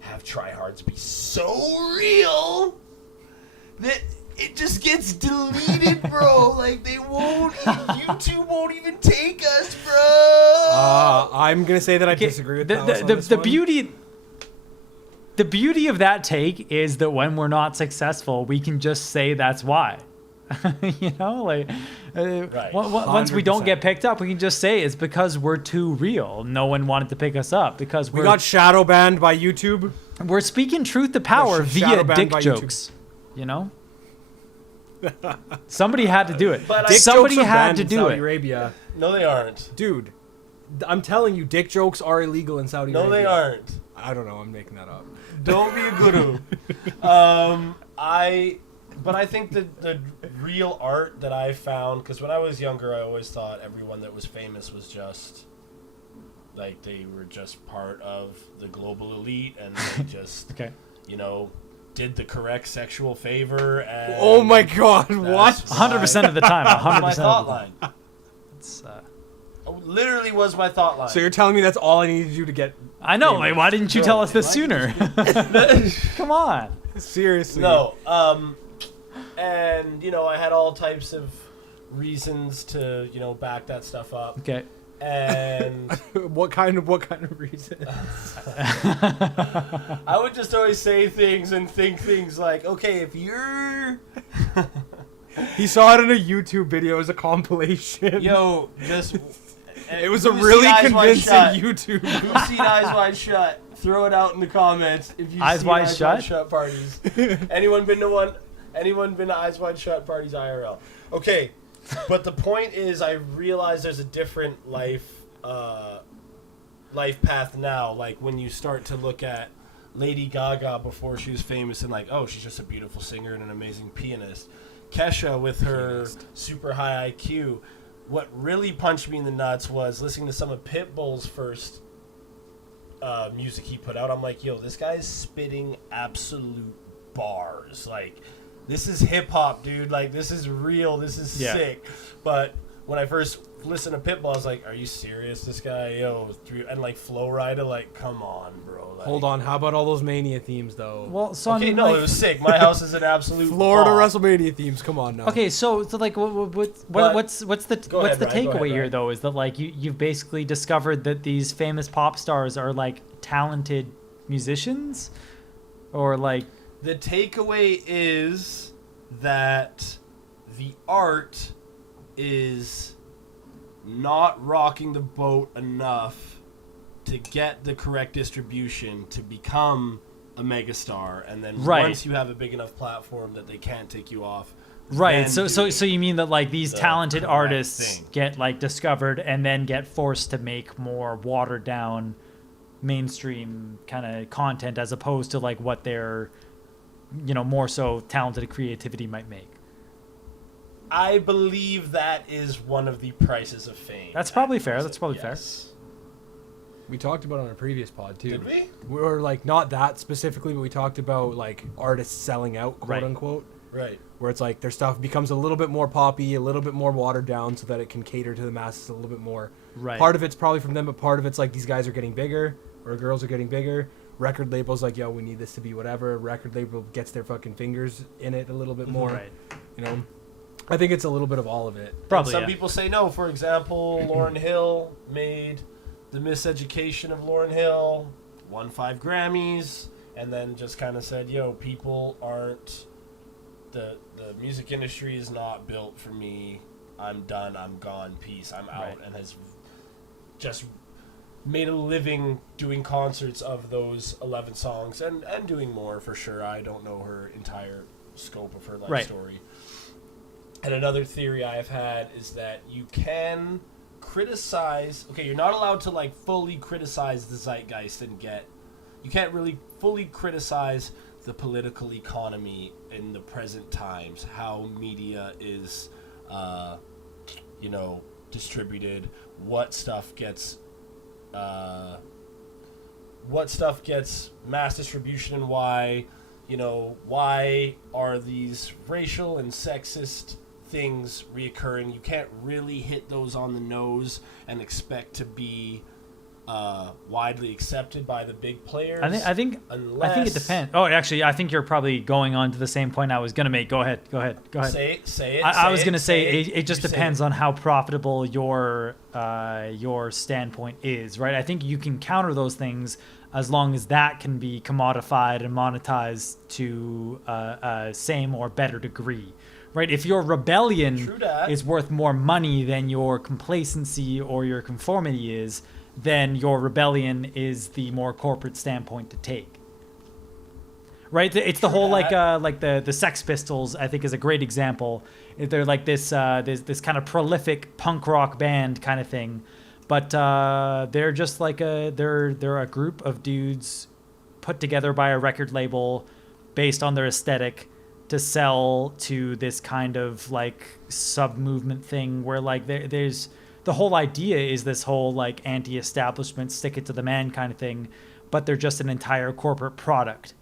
have TriHards be so real that it just gets deleted, bro. Like, YouTube won't even take us, bro. I'm going to say that I disagree with Powys on this the one. beauty of that take is that when we're not successful, we can just say that's why. Right. Once we don't 100%. get picked up, we can just say it's because we're too real. No one wanted to pick us up because We got shadow banned by YouTube. we're speaking truth to power via shadow banned dick by jokes. Somebody had to do it. But Dick Somebody jokes are had banned to in do Saudi it. Arabia. No, they aren't. Dude, I'm telling you, dick jokes are illegal in Saudi Arabia. No, they aren't. I don't know. I'm making that up. Don't be a guru. But I think the real art that I found, because when I was younger, I always thought everyone that was famous was just, like, they were just part of the global elite, and they just, did the correct sexual favor. And Oh my God! What? 100% of the time. 100% my of thought the time. line. It's, Literally was my thought line. So you're telling me that's all I need to do to get? I know. Like, why didn't you tell us this sooner? Come on. Seriously? No. And I had all types of reasons to back that stuff up. Okay. And What kind of reason? I would just always say things and think things like, okay, if you're He saw it in a YouTube video as a compilation. just it was a who's really seen Eyes Wide convincing Shut? YouTube. Who's seen Eyes Wide Shut? Throw it out in the comments if you've Eyes seen Wide Eyes Shut? Wide Shut parties. Anyone been to one? Anyone been to Eyes Wide Shut parties IRL? Okay, but the point is, I realize there's a different life path now. Like when you start to look at Lady Gaga before she was famous, and like, oh, she's just a beautiful singer and an amazing pianist. Kesha with her super high IQ. What really punched me in the nuts was listening to some of Pitbull's first music he put out. I'm like, yo, this guy is spitting absolute bars. Like, this is hip hop, dude. Like, this is real. This is sick. But when I first listened to Pitbull, I was like, are you serious? This guy, and like Flow Rider, like, come on, bro. Like, hold on, how about all those Mania themes though? Well, so okay, I mean, no, like, it was sick. My house is an absolute Florida ball. WrestleMania themes. Come on now. okay, so like what's the takeaway here though? Is that like you've basically discovered that these famous pop stars are like talented musicians, or like the takeaway is that the art is not rocking the boat enough to get the correct distribution to become a megastar, and then once you have a big enough platform that they can't take you off. Right. So you mean that like these talented artists get like discovered and then get forced to make more watered down mainstream kind of content as opposed to like what their more so talented creativity might make. I believe that is one of the prices of fame. That's probably fair. That's probably fair. We talked about it on a previous pod too. Did we? We were like not that specifically, but we talked about like artists selling out, quote unquote. Right. Where it's like their stuff becomes a little bit more poppy, a little bit more watered down, so that it can cater to the masses a little bit more. Right. Part of it's probably from them, but part of it's like these guys are getting bigger, or girls are getting bigger. Record labels like, yo, we need this to be whatever. Record label gets their fucking fingers in it a little bit more. Right. I think it's a little bit of all of it. Probably. Some people say no. For example, Lauryn Hill made The Miseducation of Lauryn Hill, won 5 Grammys, and then just kind of said, yo, people aren't, the music industry is not built for me. I'm done. I'm gone. Peace. I'm out. And has just made a living doing concerts of those 11 songs and doing more for sure. I don't know her entire scope of her life story. And another theory I've had is that you can criticize. Okay, you're not allowed to like fully criticize the zeitgeist and you can't really fully criticize the political economy in the present times, how media is, distributed, what stuff gets mass distribution, and why are these racial and sexist things reoccurring. You can't really hit those on the nose and expect to be widely accepted by the big players. I think it depends. Oh, actually, I think you're probably going on to the same point I was going to make. Go ahead. Say it. I was going to say it just depends on how profitable your standpoint is, right? I think you can counter those things as long as that can be commodified and monetized to a same or better degree. Right, if your rebellion is worth more money than your complacency or your conformity is, then your rebellion is the more corporate standpoint to take. Right, it's the whole like the Sex Pistols. I think is a great example. They're like this kind of prolific punk rock band kind of thing, but they're just like they're a group of dudes put together by a record label based on their aesthetic to sell to this kind of like sub movement thing where like there's the whole idea is this whole like anti-establishment, stick it to the man kind of thing, but they're just an entire corporate product,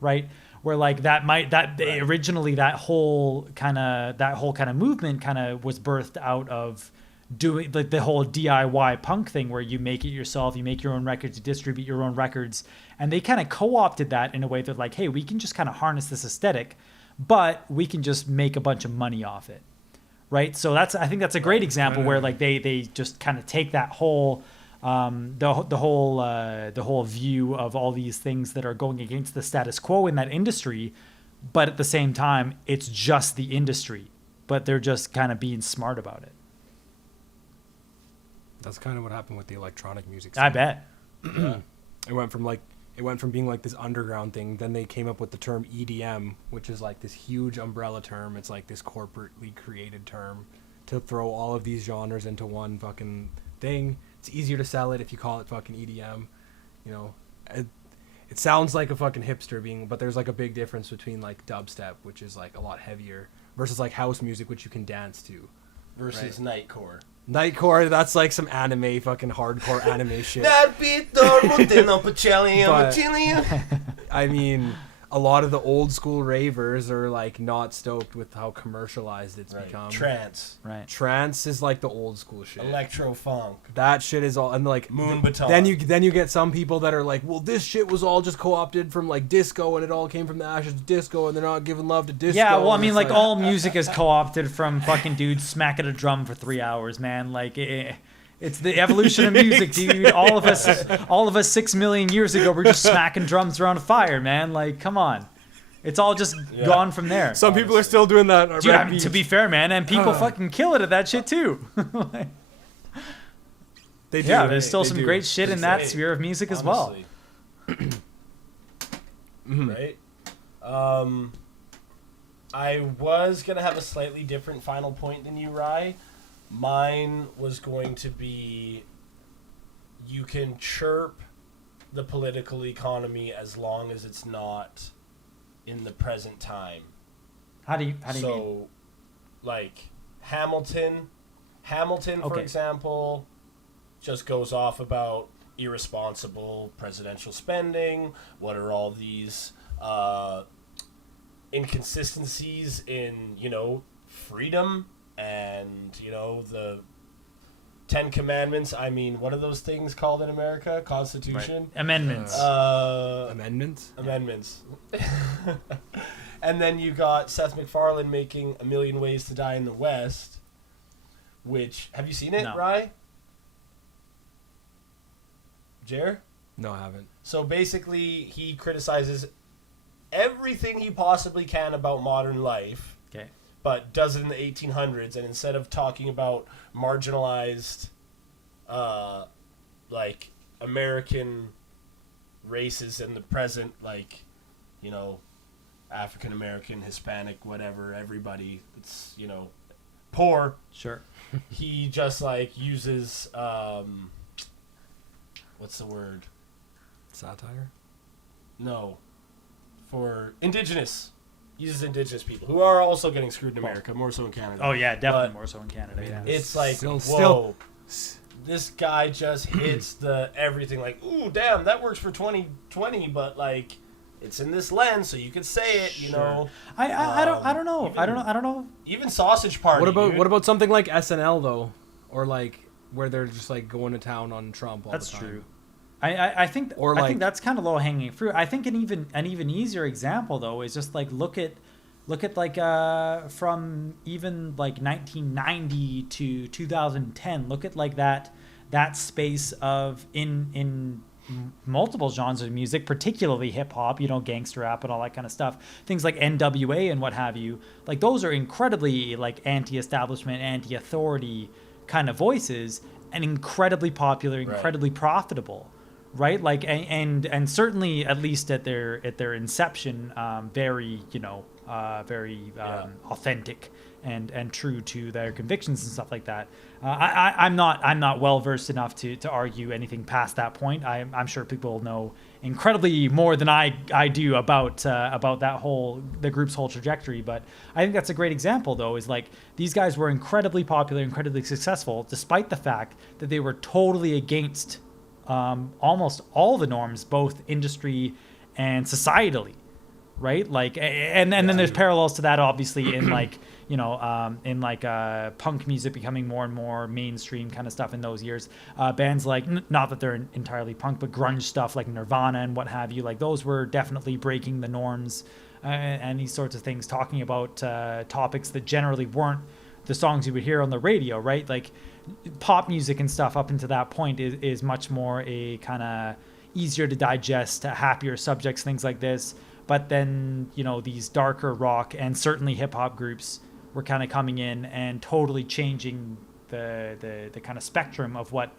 right? Where like originally that whole kind of movement kind of was birthed out of doing like the whole DIY punk thing where you make it yourself, you make your own records, you distribute your own records, and they kind of co-opted that in a way that like, hey, we can just kind of harness this aesthetic, but we can just make a bunch of money off it, right? So I think that's a great example where like they just kind of take that whole the whole view of all these things that are going against the status quo in that industry, but at the same time it's just the industry, but they're just kind of being smart about it. That's kind of what happened with the electronic music scene. I bet. It went from being like this underground thing. Then they came up with the term EDM, which is like this huge umbrella term. It's like this corporately created term to throw all of these genres into one fucking thing. It's easier to sell it if you call it fucking EDM. It sounds like a fucking hipster but there's like a big difference between like dubstep, which is like a lot heavier, versus like house music, which you can dance to. Versus nightcore. Nightcore, that's like some anime, fucking hardcore anime shit. But, I mean, a lot of the old school ravers are like not stoked with how commercialized it's become. Trance. Right. Trance is like the old school shit. Electro funk. That shit is all, and like Moon baton. Then you get some people that are like, well, this shit was all just co-opted from like disco, and it all came from the ashes of disco, and they're not giving love to disco. Yeah, well, I and mean, it's like all music is co-opted from fucking dudes smacking a drum for 3 hours, man. Like it's the evolution of music, dude. All of us 6 million years ago were just smacking drums around a fire, man. Like, come on. It's all just gone from there. Some people are still doing that. Dude, I mean, to be fair, man, and people fucking kill it at that shit too. They do. Yeah, there's still They some do. great shit in that sphere of music as well. Right? I was going to have a slightly different final point than you, Rye. Mine was going to be, you can chirp the political economy as long as it's not in the present time. How do you mean? So, like, Hamilton, for example, just goes off about irresponsible presidential spending. What are all these inconsistencies in, freedom and, the 10 Commandments? I mean, what are those things called in America? Constitution? Right. Amendments. Amendments? Amendments. And then you got Seth MacFarlane making A Million Ways to Die in the West, which, have you seen it, No. Rye? Jer? No, I haven't. So basically, he criticizes everything he possibly can about modern life, Okay. but does it in the 1800s, and instead of talking about marginalized, like, American races in the present, like, African American, Hispanic, whatever, everybody, it's, poor. Sure. He just, like, uses, what's the word? Satire? No. For indigenous. Uses indigenous people, who are also getting screwed in America, more so in Canada. Oh yeah, definitely But more so in Canada. Yeah. It's like, Still- whoa. This guy just hits the everything, like, ooh, damn, that works for 2020, but, like, it's in this lens, so you could say it, you know. I don't know. Even- I don't know. Even Sausage Party. What about something like SNL though, or like where they're just like going to town on Trump all That's the time? true. I think Or I like- think that's kind of low hanging fruit. I think an even easier example though is just like look at like from even like 1990 to 2010. Look at like that space of in multiple genres of music, particularly hip hop, gangster rap and all that kind of stuff. Things like NWA and what have you. Like those are incredibly like anti-establishment, anti-authority kind of voices, and incredibly popular, incredibly profitable. Right, like and certainly at least at their inception, very very authentic and true to their convictions and stuff like that. I'm not well versed enough to argue anything past that point. I'm sure people know incredibly more than I do about the group's whole trajectory. But I think that's a great example though. Is like these guys were incredibly popular, incredibly successful, despite the fact that they were totally against almost all the norms, both industry and societally, right? Like, and then there's parallels to that, obviously, in like, punk music becoming more and more mainstream kind of stuff in those years. Bands like, not that they're entirely punk, but grunge stuff like Nirvana and what have you, like those were definitely breaking the norms and these sorts of things, talking about topics that generally weren't the songs you would hear on the radio, right? Like, pop music and stuff up until that point is much more a kind of easier to digest, happier subjects, things like this. But then, these darker rock and certainly hip hop groups were kind of coming in and totally changing the kind of spectrum of what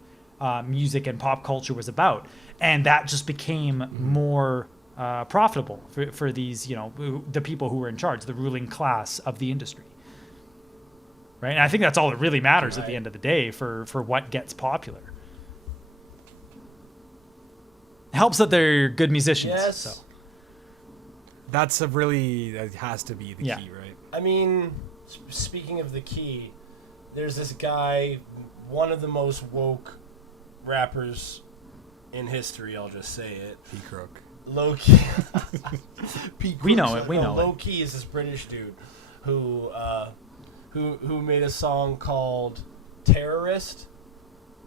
music and pop culture was about. And that just became more profitable for these, the people who were in charge, the ruling class of the industry. Right, and I think that's all that really matters at the end of the day for what gets popular. It helps that they're good musicians. Yes. So. That has to be the key, right? I mean, speaking of the key, there's this guy, one of the most woke rappers in history, I'll just say it. P. Crook. Low-key. We know it. We know it. Low-key is this British dude who made a song called Terrorist.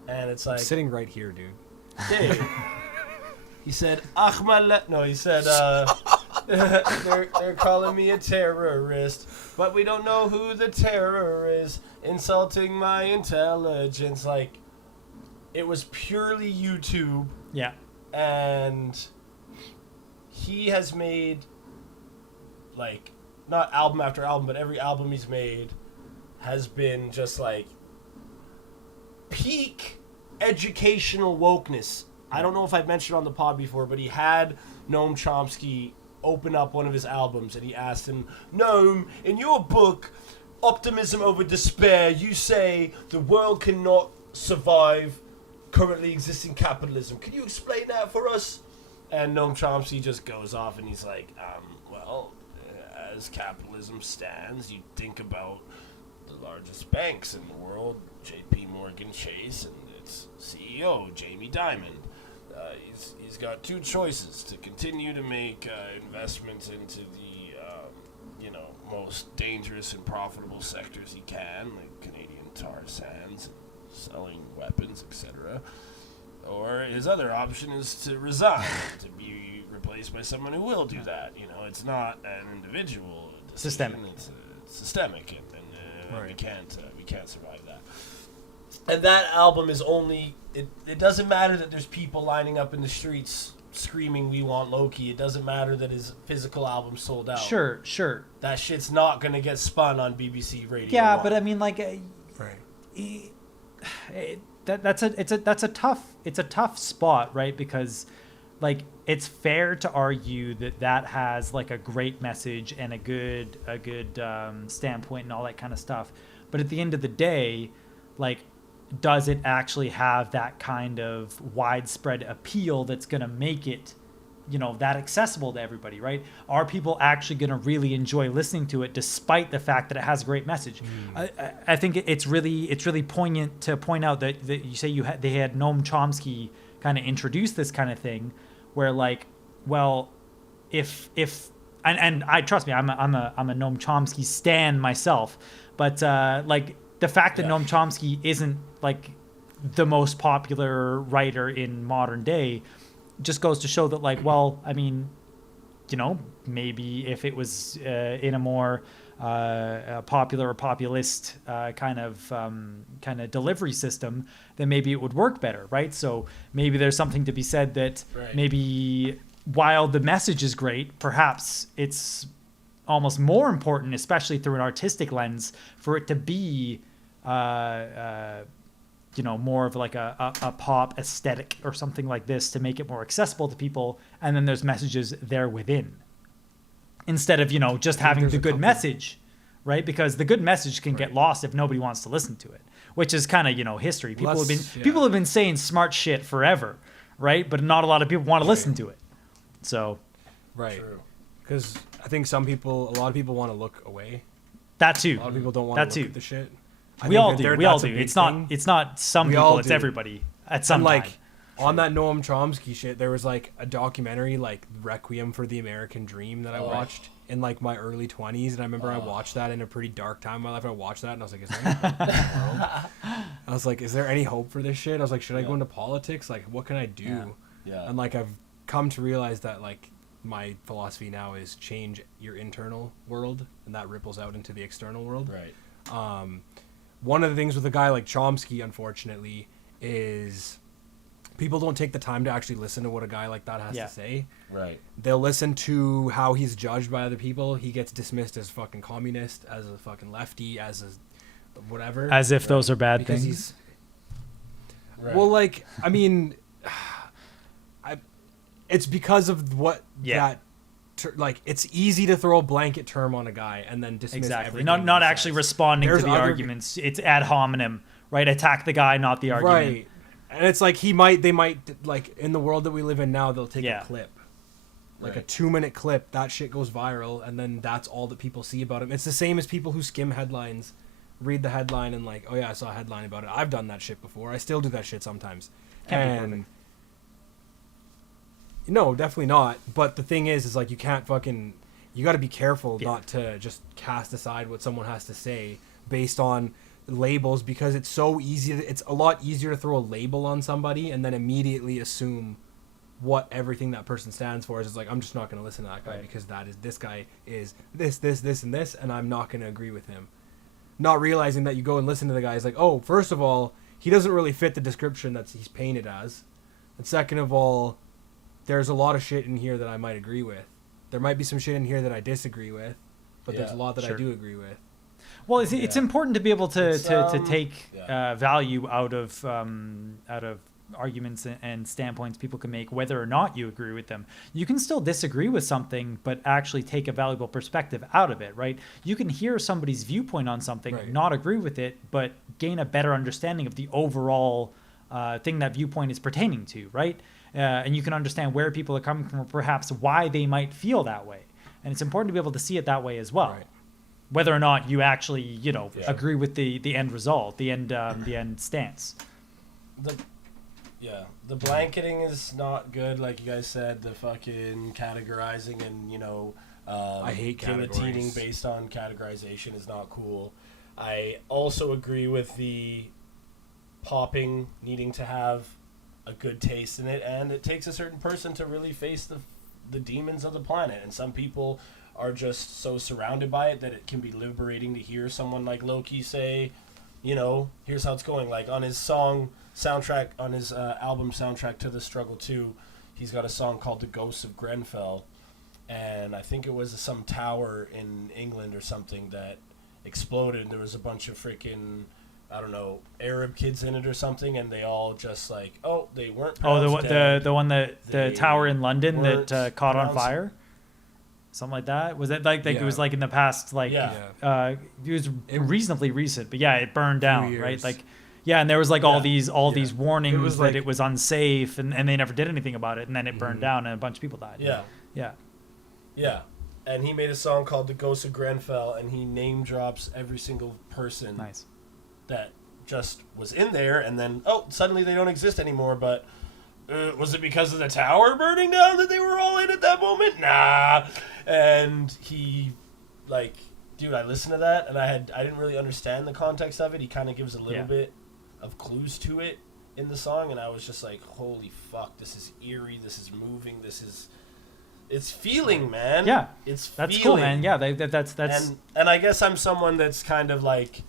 And it's like... I'm sitting right here, dude. Dave. He said, Ahmad... No, he said, they're calling me a terrorist, but we don't know who the terror is, insulting my intelligence. Like, it was purely YouTube. Yeah. And he has made, like, not album after album, but every album he's made has been just, like, peak educational wokeness. I don't know if I've mentioned on the pod before, but he had Noam Chomsky open up one of his albums, and he asked him, Noam, in your book, Optimism Over Despair, you say the world cannot survive currently existing capitalism. Can you explain that for us? And Noam Chomsky just goes off, and he's like, well, as capitalism stands, you think about the largest banks in the world, J.P. Morgan Chase, and its CEO, Jamie Dimon. He's got two choices: to continue to make investments into the most dangerous and profitable sectors he can, like Canadian tar sands, and selling weapons, etc. Or his other option is to resign, to be replaced by someone who will do that. It's not an individual decision, Systemic. It's systemic, and Right. we can't survive that. And that album is only... It doesn't matter that there's people lining up in the streets screaming, "We want Loki." It doesn't matter that his physical album sold out. Sure. That shit's not going to get spun on BBC Radio Yeah, 1. but I mean, like, Right. that's a tough spot, right? Because, like, it's fair to argue that has like a great message and a good standpoint and all that kind of stuff. But at the end of the day, like, does it actually have that kind of widespread appeal that's going to make it, that accessible to everybody, right? Are people actually going to really enjoy listening to it despite the fact that it has a great message? I think it's really poignant to point out that you say they had Noam Chomsky kind of introduce this kind of thing, where, like, well, if I trust me, I'm a Noam Chomsky stan myself, but like, the fact that Noam Chomsky isn't, like, the most popular writer in modern day just goes to show that, like, well, I mean, maybe if it was in a more popular or populist kind of delivery system, then maybe it would work better, right? So maybe there's something to be said that maybe while the message is great, perhaps it's almost more important, especially through an artistic lens, for it to be more of like a pop aesthetic or something like this, to make it more accessible to people, and then there's messages there within, instead of just having the good message, right? Because the good message can get lost if nobody wants to listen to it, which is kind of history. People have been saying smart shit forever, right? But not a lot of people want to listen to it. So Right. Because I think a lot of people want to look away. That too. A lot of people don't want to look at the shit. We all do. It's not some people. It's everybody at some time. On that Noam Chomsky shit, there was like a documentary, like Requiem for the American Dream, that I watched in like my early 20s, and I remember I watched that in a pretty dark time in my life. I watched that and I was like, is there any hope for the world? I was like, is there any hope for this shit? I was like, should I go into politics? Like, what can I do? Yeah. And like, I've come to realize that, like, my philosophy now is change your internal world, and that ripples out into the external world. Right. One of the things with a guy like Chomsky, unfortunately, is people don't take the time to actually listen to what a guy like that has to say. Right. They'll listen to how he's judged by other people. He gets dismissed as fucking communist, as a fucking lefty, as a whatever. As if those are bad because things. Well, like, I mean, it's because of what that. Like, it's easy to throw a blanket term on a guy and then dismiss everything. Not actually responding to the arguments. It's ad hominem, right? Attack the guy, not the argument. Right. And it's like they might, like, in the world that we live in now, they'll take a clip. Like a 2-minute clip, that shit goes viral, and then that's all that people see about him. It's the same as people who skim headlines, read the headline, and like, oh yeah, I saw a headline about it. I've done that shit before. I still do that shit sometimes. Can't be perfect. No, definitely not. But the thing is like you can't fucking. You got to be careful not to just cast aside what someone has to say based on labels, because it's so easy. It's a lot easier to throw a label on somebody and then immediately assume what everything that person stands for is. It's like, I'm just not going to listen to that guy because this guy is this, and this, and I'm not going to agree with him. Not realizing that you go and listen to the guy is like, oh, first of all, he doesn't really fit the description that he's painted as. And second of all, there's a lot of shit in here that I might agree with. There might be some shit in here that I disagree with, but there's a lot that I do agree with. Well, it's important to be able to take value out of arguments and standpoints people can make, whether or not you agree with them. You can still disagree with something, but actually take a valuable perspective out of it, right? You can hear somebody's viewpoint on something, not agree with it, but gain a better understanding of the overall thing that viewpoint is pertaining to, right? And you can understand where people are coming from, or perhaps why they might feel that way. And it's important to be able to see it that way as well. Right. Whether or not you actually, agree with the end result, the end stance. The blanketing is not good, like you guys said. The fucking categorizing and I hate guillotining based on categorization is not cool. I also agree with the popping needing to have a good taste in it, and it takes a certain person to really face the demons of the planet, and some people are just so surrounded by it that it can be liberating to hear someone like Loki say, here's how it's going. Like on his song soundtrack, on his album soundtrack to The Struggle 2, he's got a song called The Ghosts of Grenfell, and I think it was some tower in England or something that exploded, and there was a bunch of freaking, I don't know, Arab kids in it or something, and they all just like, they weren't. The one that the tower in London that caught on fire, something like that. Was it like it was like in the past, like it was reasonably recent, but it burned down, right? Like, and there was like all these warnings that it was unsafe, and they never did anything about it, and then it burned down, and a bunch of people died. Yeah. And he made a song called The Ghost of Grenfell, and he name drops every single person. Nice. That just was in there, and then suddenly they don't exist anymore. But was it because of the tower burning down that they were all in at that moment? Nah. And he, dude, I listened to that, and I didn't really understand the context of it. He kind of gives a little bit of clues to it in the song, and I was just like, holy fuck, this is eerie, this is moving, it's feeling, man. Yeah, that's feeling. Cool, man. Yeah, that's. And I guess I'm someone that's kind of like,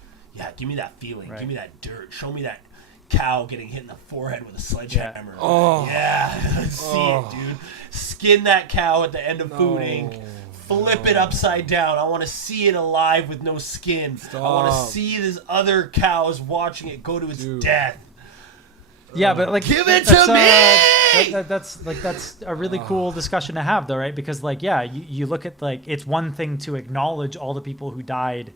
give me that feeling, give me that dirt, show me that cow getting hit in the forehead with a sledgehammer. Let's see it, dude. Skin that cow at the end of Food Inc. Flip it upside down. I want to see it alive with no skin. I want to see these other cows watching it go to its death. Yeah, but give it to me. That's a really cool discussion to have, though, right? Because you look at it's one thing to acknowledge all the people who died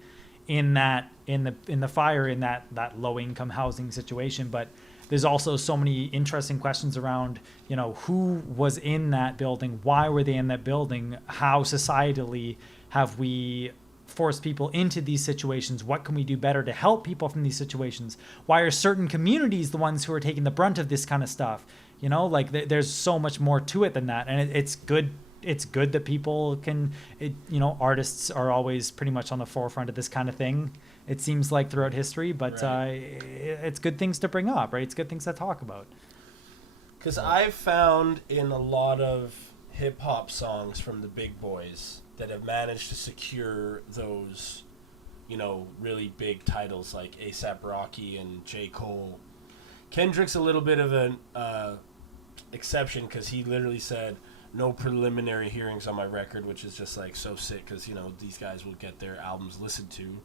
in the fire in that low income housing situation, but there's also so many interesting questions around who was in that building, why were they in that building, how societally have we forced people into these situations, what can we do better to help people from these situations, why are certain communities the ones who are taking the brunt of this kind of stuff, there's so much more to it than that, and it's good that people can artists are always pretty much on the forefront of this kind of thing, it seems like, throughout history, but it's good things to bring up, right? It's good things to talk about. Because I've found in a lot of hip-hop songs from the big boys that have managed to secure those, really big titles like A$AP Rocky and J. Cole. Kendrick's a little bit of an exception, because he literally said, no preliminary hearings on my record, which is just so sick, because these guys will get their albums listened to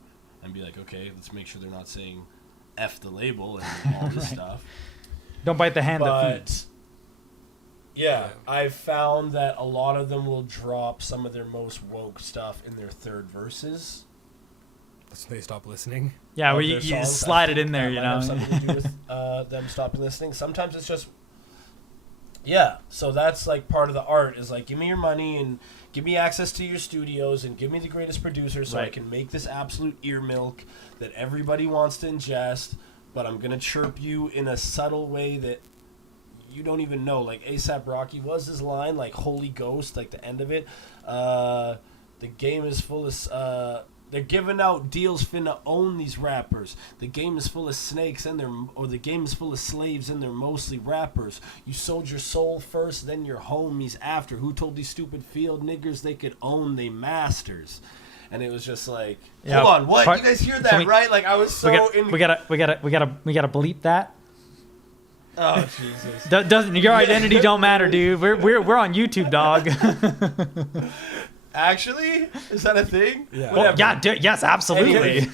and be like, okay, let's make sure they're not saying F the label and all this stuff. Don't bite the hand that feeds. Yeah, I've found that a lot of them will drop some of their most woke stuff in their third verses. So they stop listening? Yeah, where you slide it in there, That have something to do with them stopping listening. Sometimes it's just... Yeah, so that's part of the art is give me your money and give me access to your studios and give me the greatest producer so I can make this absolute ear milk that everybody wants to ingest, but I'm going to chirp you in a subtle way that you don't even know. Like ASAP Rocky was his line, like Holy Ghost, like the end of it. The game is full of they're giving out deals finna own these rappers. The game is full of snakes and the game is full of slaves and they're mostly rappers. You sold your soul first, then your homies after. Who told these stupid field niggers they could own they masters? And it was just like, hold on, what? You guys hear that, right? Like I was so we gotta bleep that. Oh Jesus! Doesn't your identity don't matter, dude? We're on YouTube, dog. Actually, is that a thing? Yeah. Well, yes, absolutely.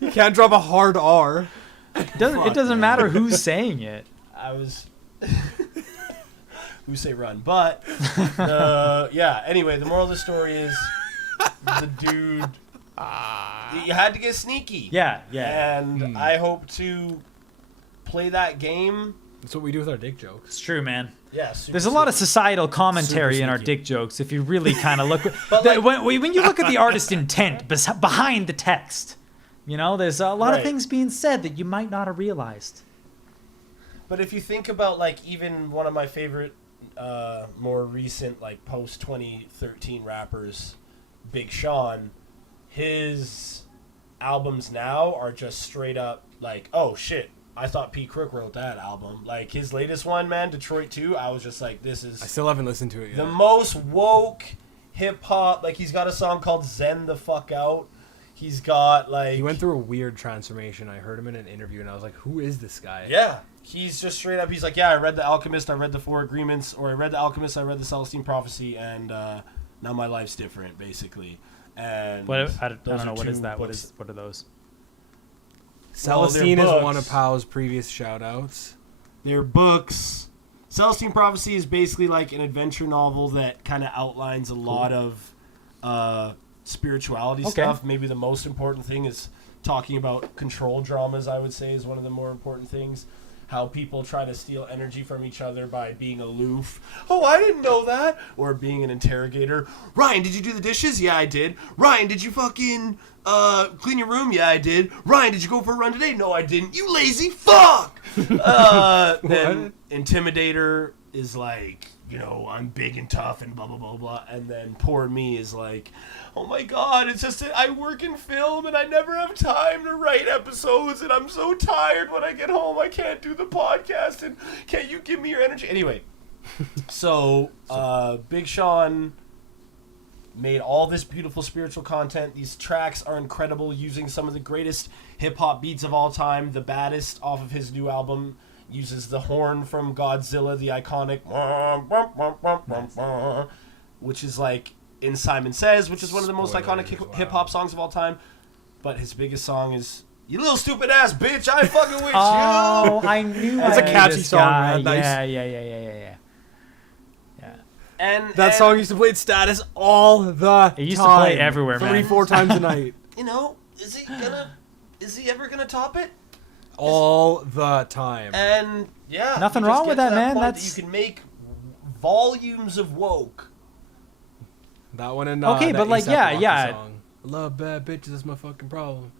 You can't drop a hard R. It doesn't matter who's saying it. I was. Who say run? But yeah. Anyway, the moral of the story is the dude. You had to get sneaky. Yeah. And I hope to play that game. That's what we do with our dick jokes. It's true, man. Yeah, there's a lot of societal commentary in our dick jokes if you really kind of look. When you look at the artist's intent behind the text, you know, there's a lot of things being said that you might not have realized. But if you think about, like, even one of my favorite, more recent, like, post-2013 rappers, Big Sean, his albums now are just straight up like, oh, shit. I thought P. Crook wrote that album. Like, his latest one, man, Detroit 2, I was just like, this is... I still haven't listened to it yet. The most woke hip-hop... Like, he's got a song called Zen the Fuck Out. He's got, like... He went through a weird transformation. I heard him in an interview, and I was like, who is this guy? Yeah. He's just straight up... He's like, yeah, I read The Alchemist, I read The Four Agreements, or I read The Alchemist, I read The Celestine Prophecy, and now my life's different, basically. And... I don't know, what is that? What are those? Celestine is one of Pow's previous shout-outs. They're books. Celestine Prophecy is basically like an adventure novel that kind of outlines a lot of spirituality stuff. Maybe the most important thing is talking about control dramas, I would say, is one of the more important things. How people try to steal energy from each other by being aloof. Oh, I didn't know that. Or being an interrogator. Ryan, did you do the dishes? Yeah, I did. Ryan, did you fucking clean your room? Yeah, I did. Ryan, did you go for a run today? No, I didn't. You lazy fuck! Then Intimidator is like, you know, I'm big and tough and blah, blah, blah, blah. And then Poor Me is like, oh my God, it's just that I work in film and I never have time to write episodes and I'm so tired when I get home. I can't do the podcast and can't you give me your energy? Anyway, so Big Sean made all this beautiful spiritual content. These tracks are incredible, using some of the greatest hip-hop beats of all time. The Baddest off of his new album uses the horn from Godzilla, the iconic which is like in Simon Says, which is one of the most iconic hip-hop songs of all time. But his biggest song is You Little Stupid Ass Bitch, I fucking with you. Oh, I knew That's a catchy song, man. Yeah. And that song used to play at Status all the time. It used to play everywhere, man. 3-4 times a night. You know, is he ever gonna top it? All the time. And yeah, nothing wrong with that, man. That's you can make volumes of woke. That one and okay, but like yeah. Song. I love bad bitches. That's my fucking problem.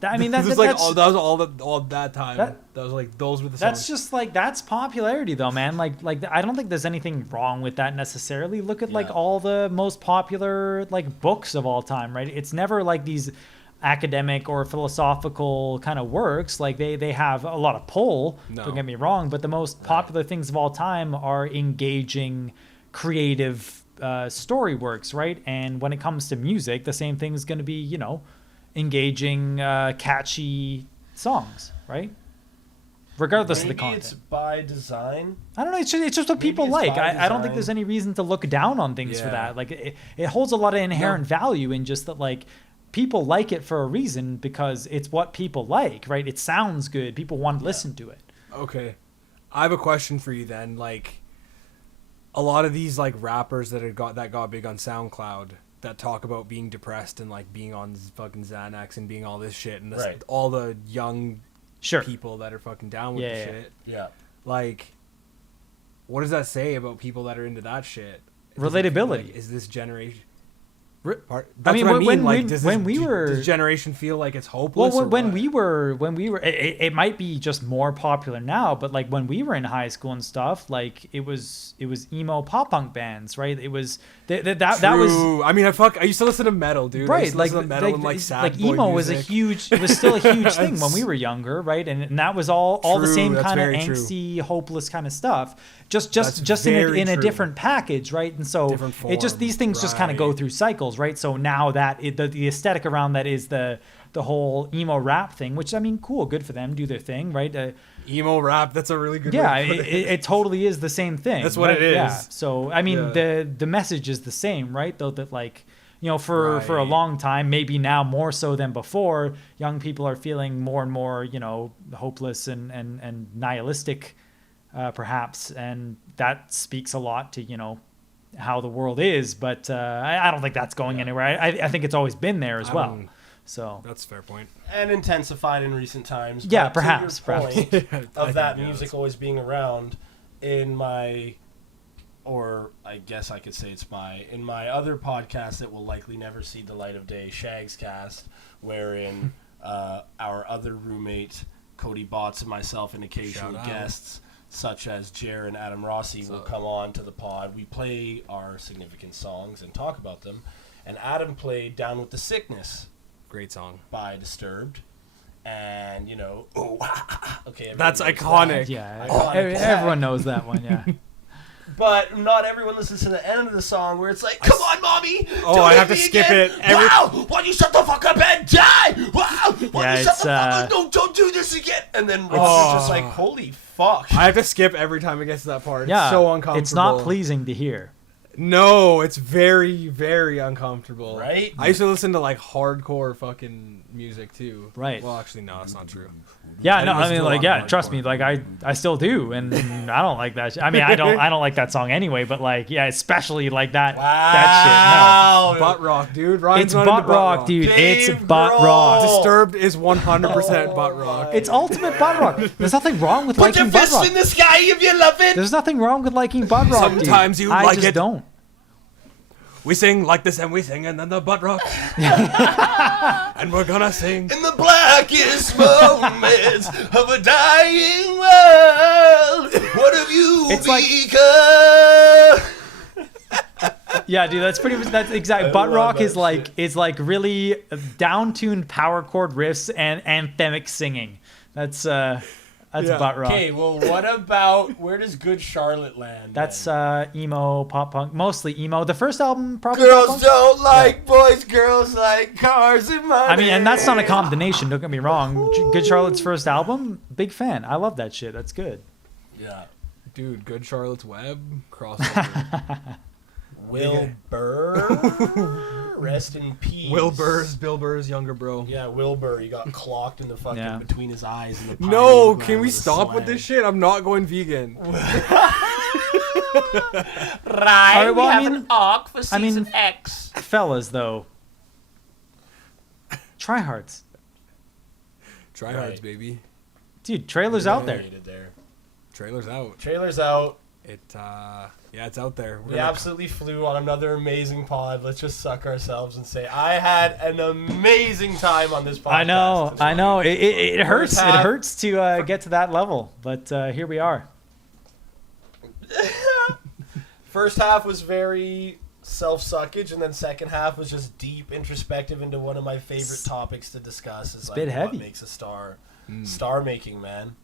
I mean, that was all that time. That was like those were the songs. That's just like that's popularity though, man. Like I don't think there's anything wrong with that necessarily. Look at like all the most popular like books of all time, right? It's never like these academic or philosophical kind of works. Like they have a lot of pull. No. Don't get me wrong, but the most popular things of all time are engaging, creative story works, right? And when it comes to music, the same thing is going to be, you know, engaging, catchy songs, right? Regardless of the content. Maybe it's by design. I don't know. It's just what people like. I don't think there's any reason to look down on things for that. Like it holds a lot of inherent value in just that, like, people like it for a reason because it's what people like, right? It sounds good. People want to listen to it. Okay. I have a question for you then. Like, a lot of these like rappers that got big on SoundCloud that talk about being depressed and like being on fucking Xanax and being all this shit and this, all the young people that are fucking down with the shit. Yeah. Like, what does that say about people that are into that shit? Relatability. Is this generation? That's mean, what I mean. when- Like, when- does when we were- does generation feel like it's hopeless? Well, or when what? we were, it might be just more popular now, but like when we were in high school and stuff, like it was emo pop punk bands, right? It was that was True. I mean, I used to listen to metal, dude. I right. used to like listen to metal and like sad like boy emo was music. it was still a huge thing when we were younger, right? And that was all the True, same that's kind of very true. angsty, hopeless kind of stuff. Just That's in very a true. different package, right? And so Different it just form, these things just kind of go right. through cycles, right? So now that the aesthetic around that is the whole emo rap thing, which I mean, cool, good for them, do their thing, right? Emo rap. That's a really good. Yeah, way to put it totally is the same thing. That's what right? it is. Yeah. So I mean, Yeah. the message is the same, right? Though that like for a Right. long time, maybe now more so than before, young people are feeling more and more hopeless and nihilistic, perhaps, and that speaks a lot to how the world is. But I don't think that's going anywhere. I think it's always been there as well. So That's a fair point. And intensified in recent times. Yeah, But to perhaps, your perhaps. point I of think, that yeah, music that's- always being around in my, or I guess I could say in my other podcast that will likely never see the light of day, Shag's Cast, wherein our other roommate, Cody Botts, and myself and occasional Shout out. guests such as Jaaron, Adam Rossi will come on to the pod. We play our significant songs and talk about them. And Adam played Down with the Sickness Great song. by Disturbed, and okay, That's everyone knows iconic. that. yeah, Iconic. everyone knows that one. Yeah. But not everyone listens to the end of the song where it's like, "Come on, mommy, Oh, don't I hit have to me skip again. it. Wow, why don't you shut the fuck up and die? Wow, why Yeah, don't you shut it's, the fuck up? No, don't do this again." And then it's just like, holy fuck. I have to skip every time it gets to that part. Yeah, It's so uncomfortable. it's not pleasing to hear. No, it's very, very uncomfortable. Right? I used to listen to like hardcore fucking music too. Right. Well, actually, no, that's not true. Yeah, no, I I listen mean, to a like, lot of yeah, trust hardcore. me, like, I still do, and I don't like that. I mean, I don't like that song anyway, but like, yeah, especially like that Wow. Butt rock, dude. shit. No, Ryan's it's not butt into rock, dude. Dave It's butt Grohl. rock. Disturbed is 100% butt rock. It's ultimate butt rock. There's nothing wrong with Put your liking butt fist rock. in the sky if you love it. There's nothing wrong with liking butt rock. Sometimes dude. you I like just it. don't. We sing like this and we sing and then the butt rock. And we're gonna sing. In the blackest moments of a dying world, what have you It's like- become? Yeah, dude, that's pretty much that's exact. Butt love rock that is like really down-tuned power chord riffs and anthemic singing. That's Yeah. butt rock. Okay, well, what about where does Good Charlotte land? That's then? emo, pop punk, mostly emo. The first album probably. pop Girls punk. don't like boys, girls like cars and money. I mean, and that's not a combination. Don't get me wrong. Good Charlotte's first album, big fan. I love that shit. That's good. Yeah. Dude, Good Charlotte's Web crossover. Will Burr, rest in peace. Bill Burr's younger bro. Yeah, Will Burr. He got clocked in the fucking Yeah. between his eyes. In the No, pineal can gland we with a stop with slang. this shit? I'm not going vegan. Right. All right, well, we I have mean- an arc for I mean- season X. Fellas, though, TriHards, TriHards, Right. baby. dude, trailers out there. Rated there. Trailer's out. Trailer's out. Yeah, it's out there. We're We gonna- absolutely flew on another amazing pod. Let's just suck ourselves and say I had an amazing time on this podcast. I know. It hurts. First It half- hurts to get to that level, but here we are. First half was very self-suckage, and then second half was just deep introspective into one of my favorite topics to discuss. Is a like bit what heavy. makes a star. Star making, man.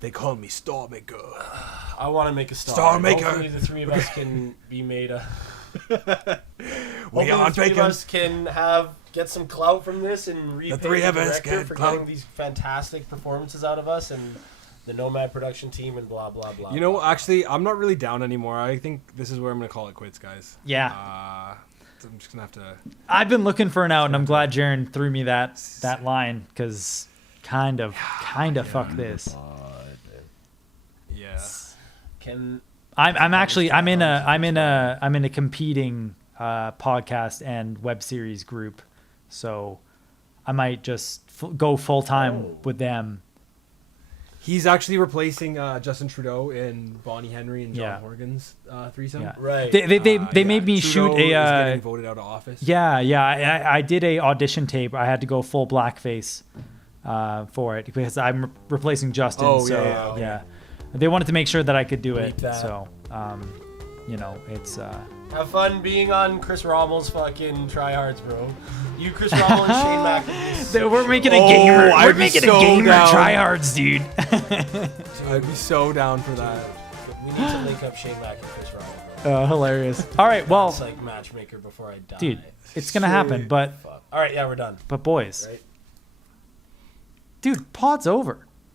They call me Star Maker. I want to make a star. Star maker. Hopefully the three of us can be made a. We Hopefully are the three of bacon. us can get some clout from this and repay three of us director get for clout. getting these fantastic performances out of us and the Nomad production team and blah blah blah. You know, blah. actually, I'm not really down anymore. I think this is where I'm gonna call it quits, guys. Yeah, I'm just gonna have to. I've been looking for an out, and I'm glad Jaaron threw me that line because kind of fuck this. Yeah. Can I'm in a competing podcast and web series group, so I might just go full time with them. He's actually replacing Justin Trudeau in Bonnie Henry and John Yeah. Horgan's threesome. Yeah. Right. They made me Trudeau shoot is a. getting voted out of office. Yeah. I did a audition tape. I had to go full blackface for it because I'm replacing Justin. Oh, so yeah, okay. They wanted to make sure that I could do it. Beat that. So, it's. Have fun being on Chris Rommel's fucking TriHards, bro. You, Chris Rommel, and Shane Mack. We're making a gamer. I'd We're be making so a gamer down. TriHards, dude. I'd be so down for that. We need to link up Shane Mack and Chris Rommel, bro. Hilarious. All right, well, It's like matchmaker before I die. dude, it's gonna happen. But Fuck. All right, yeah, we're done. boys, Right? dude, pod's over.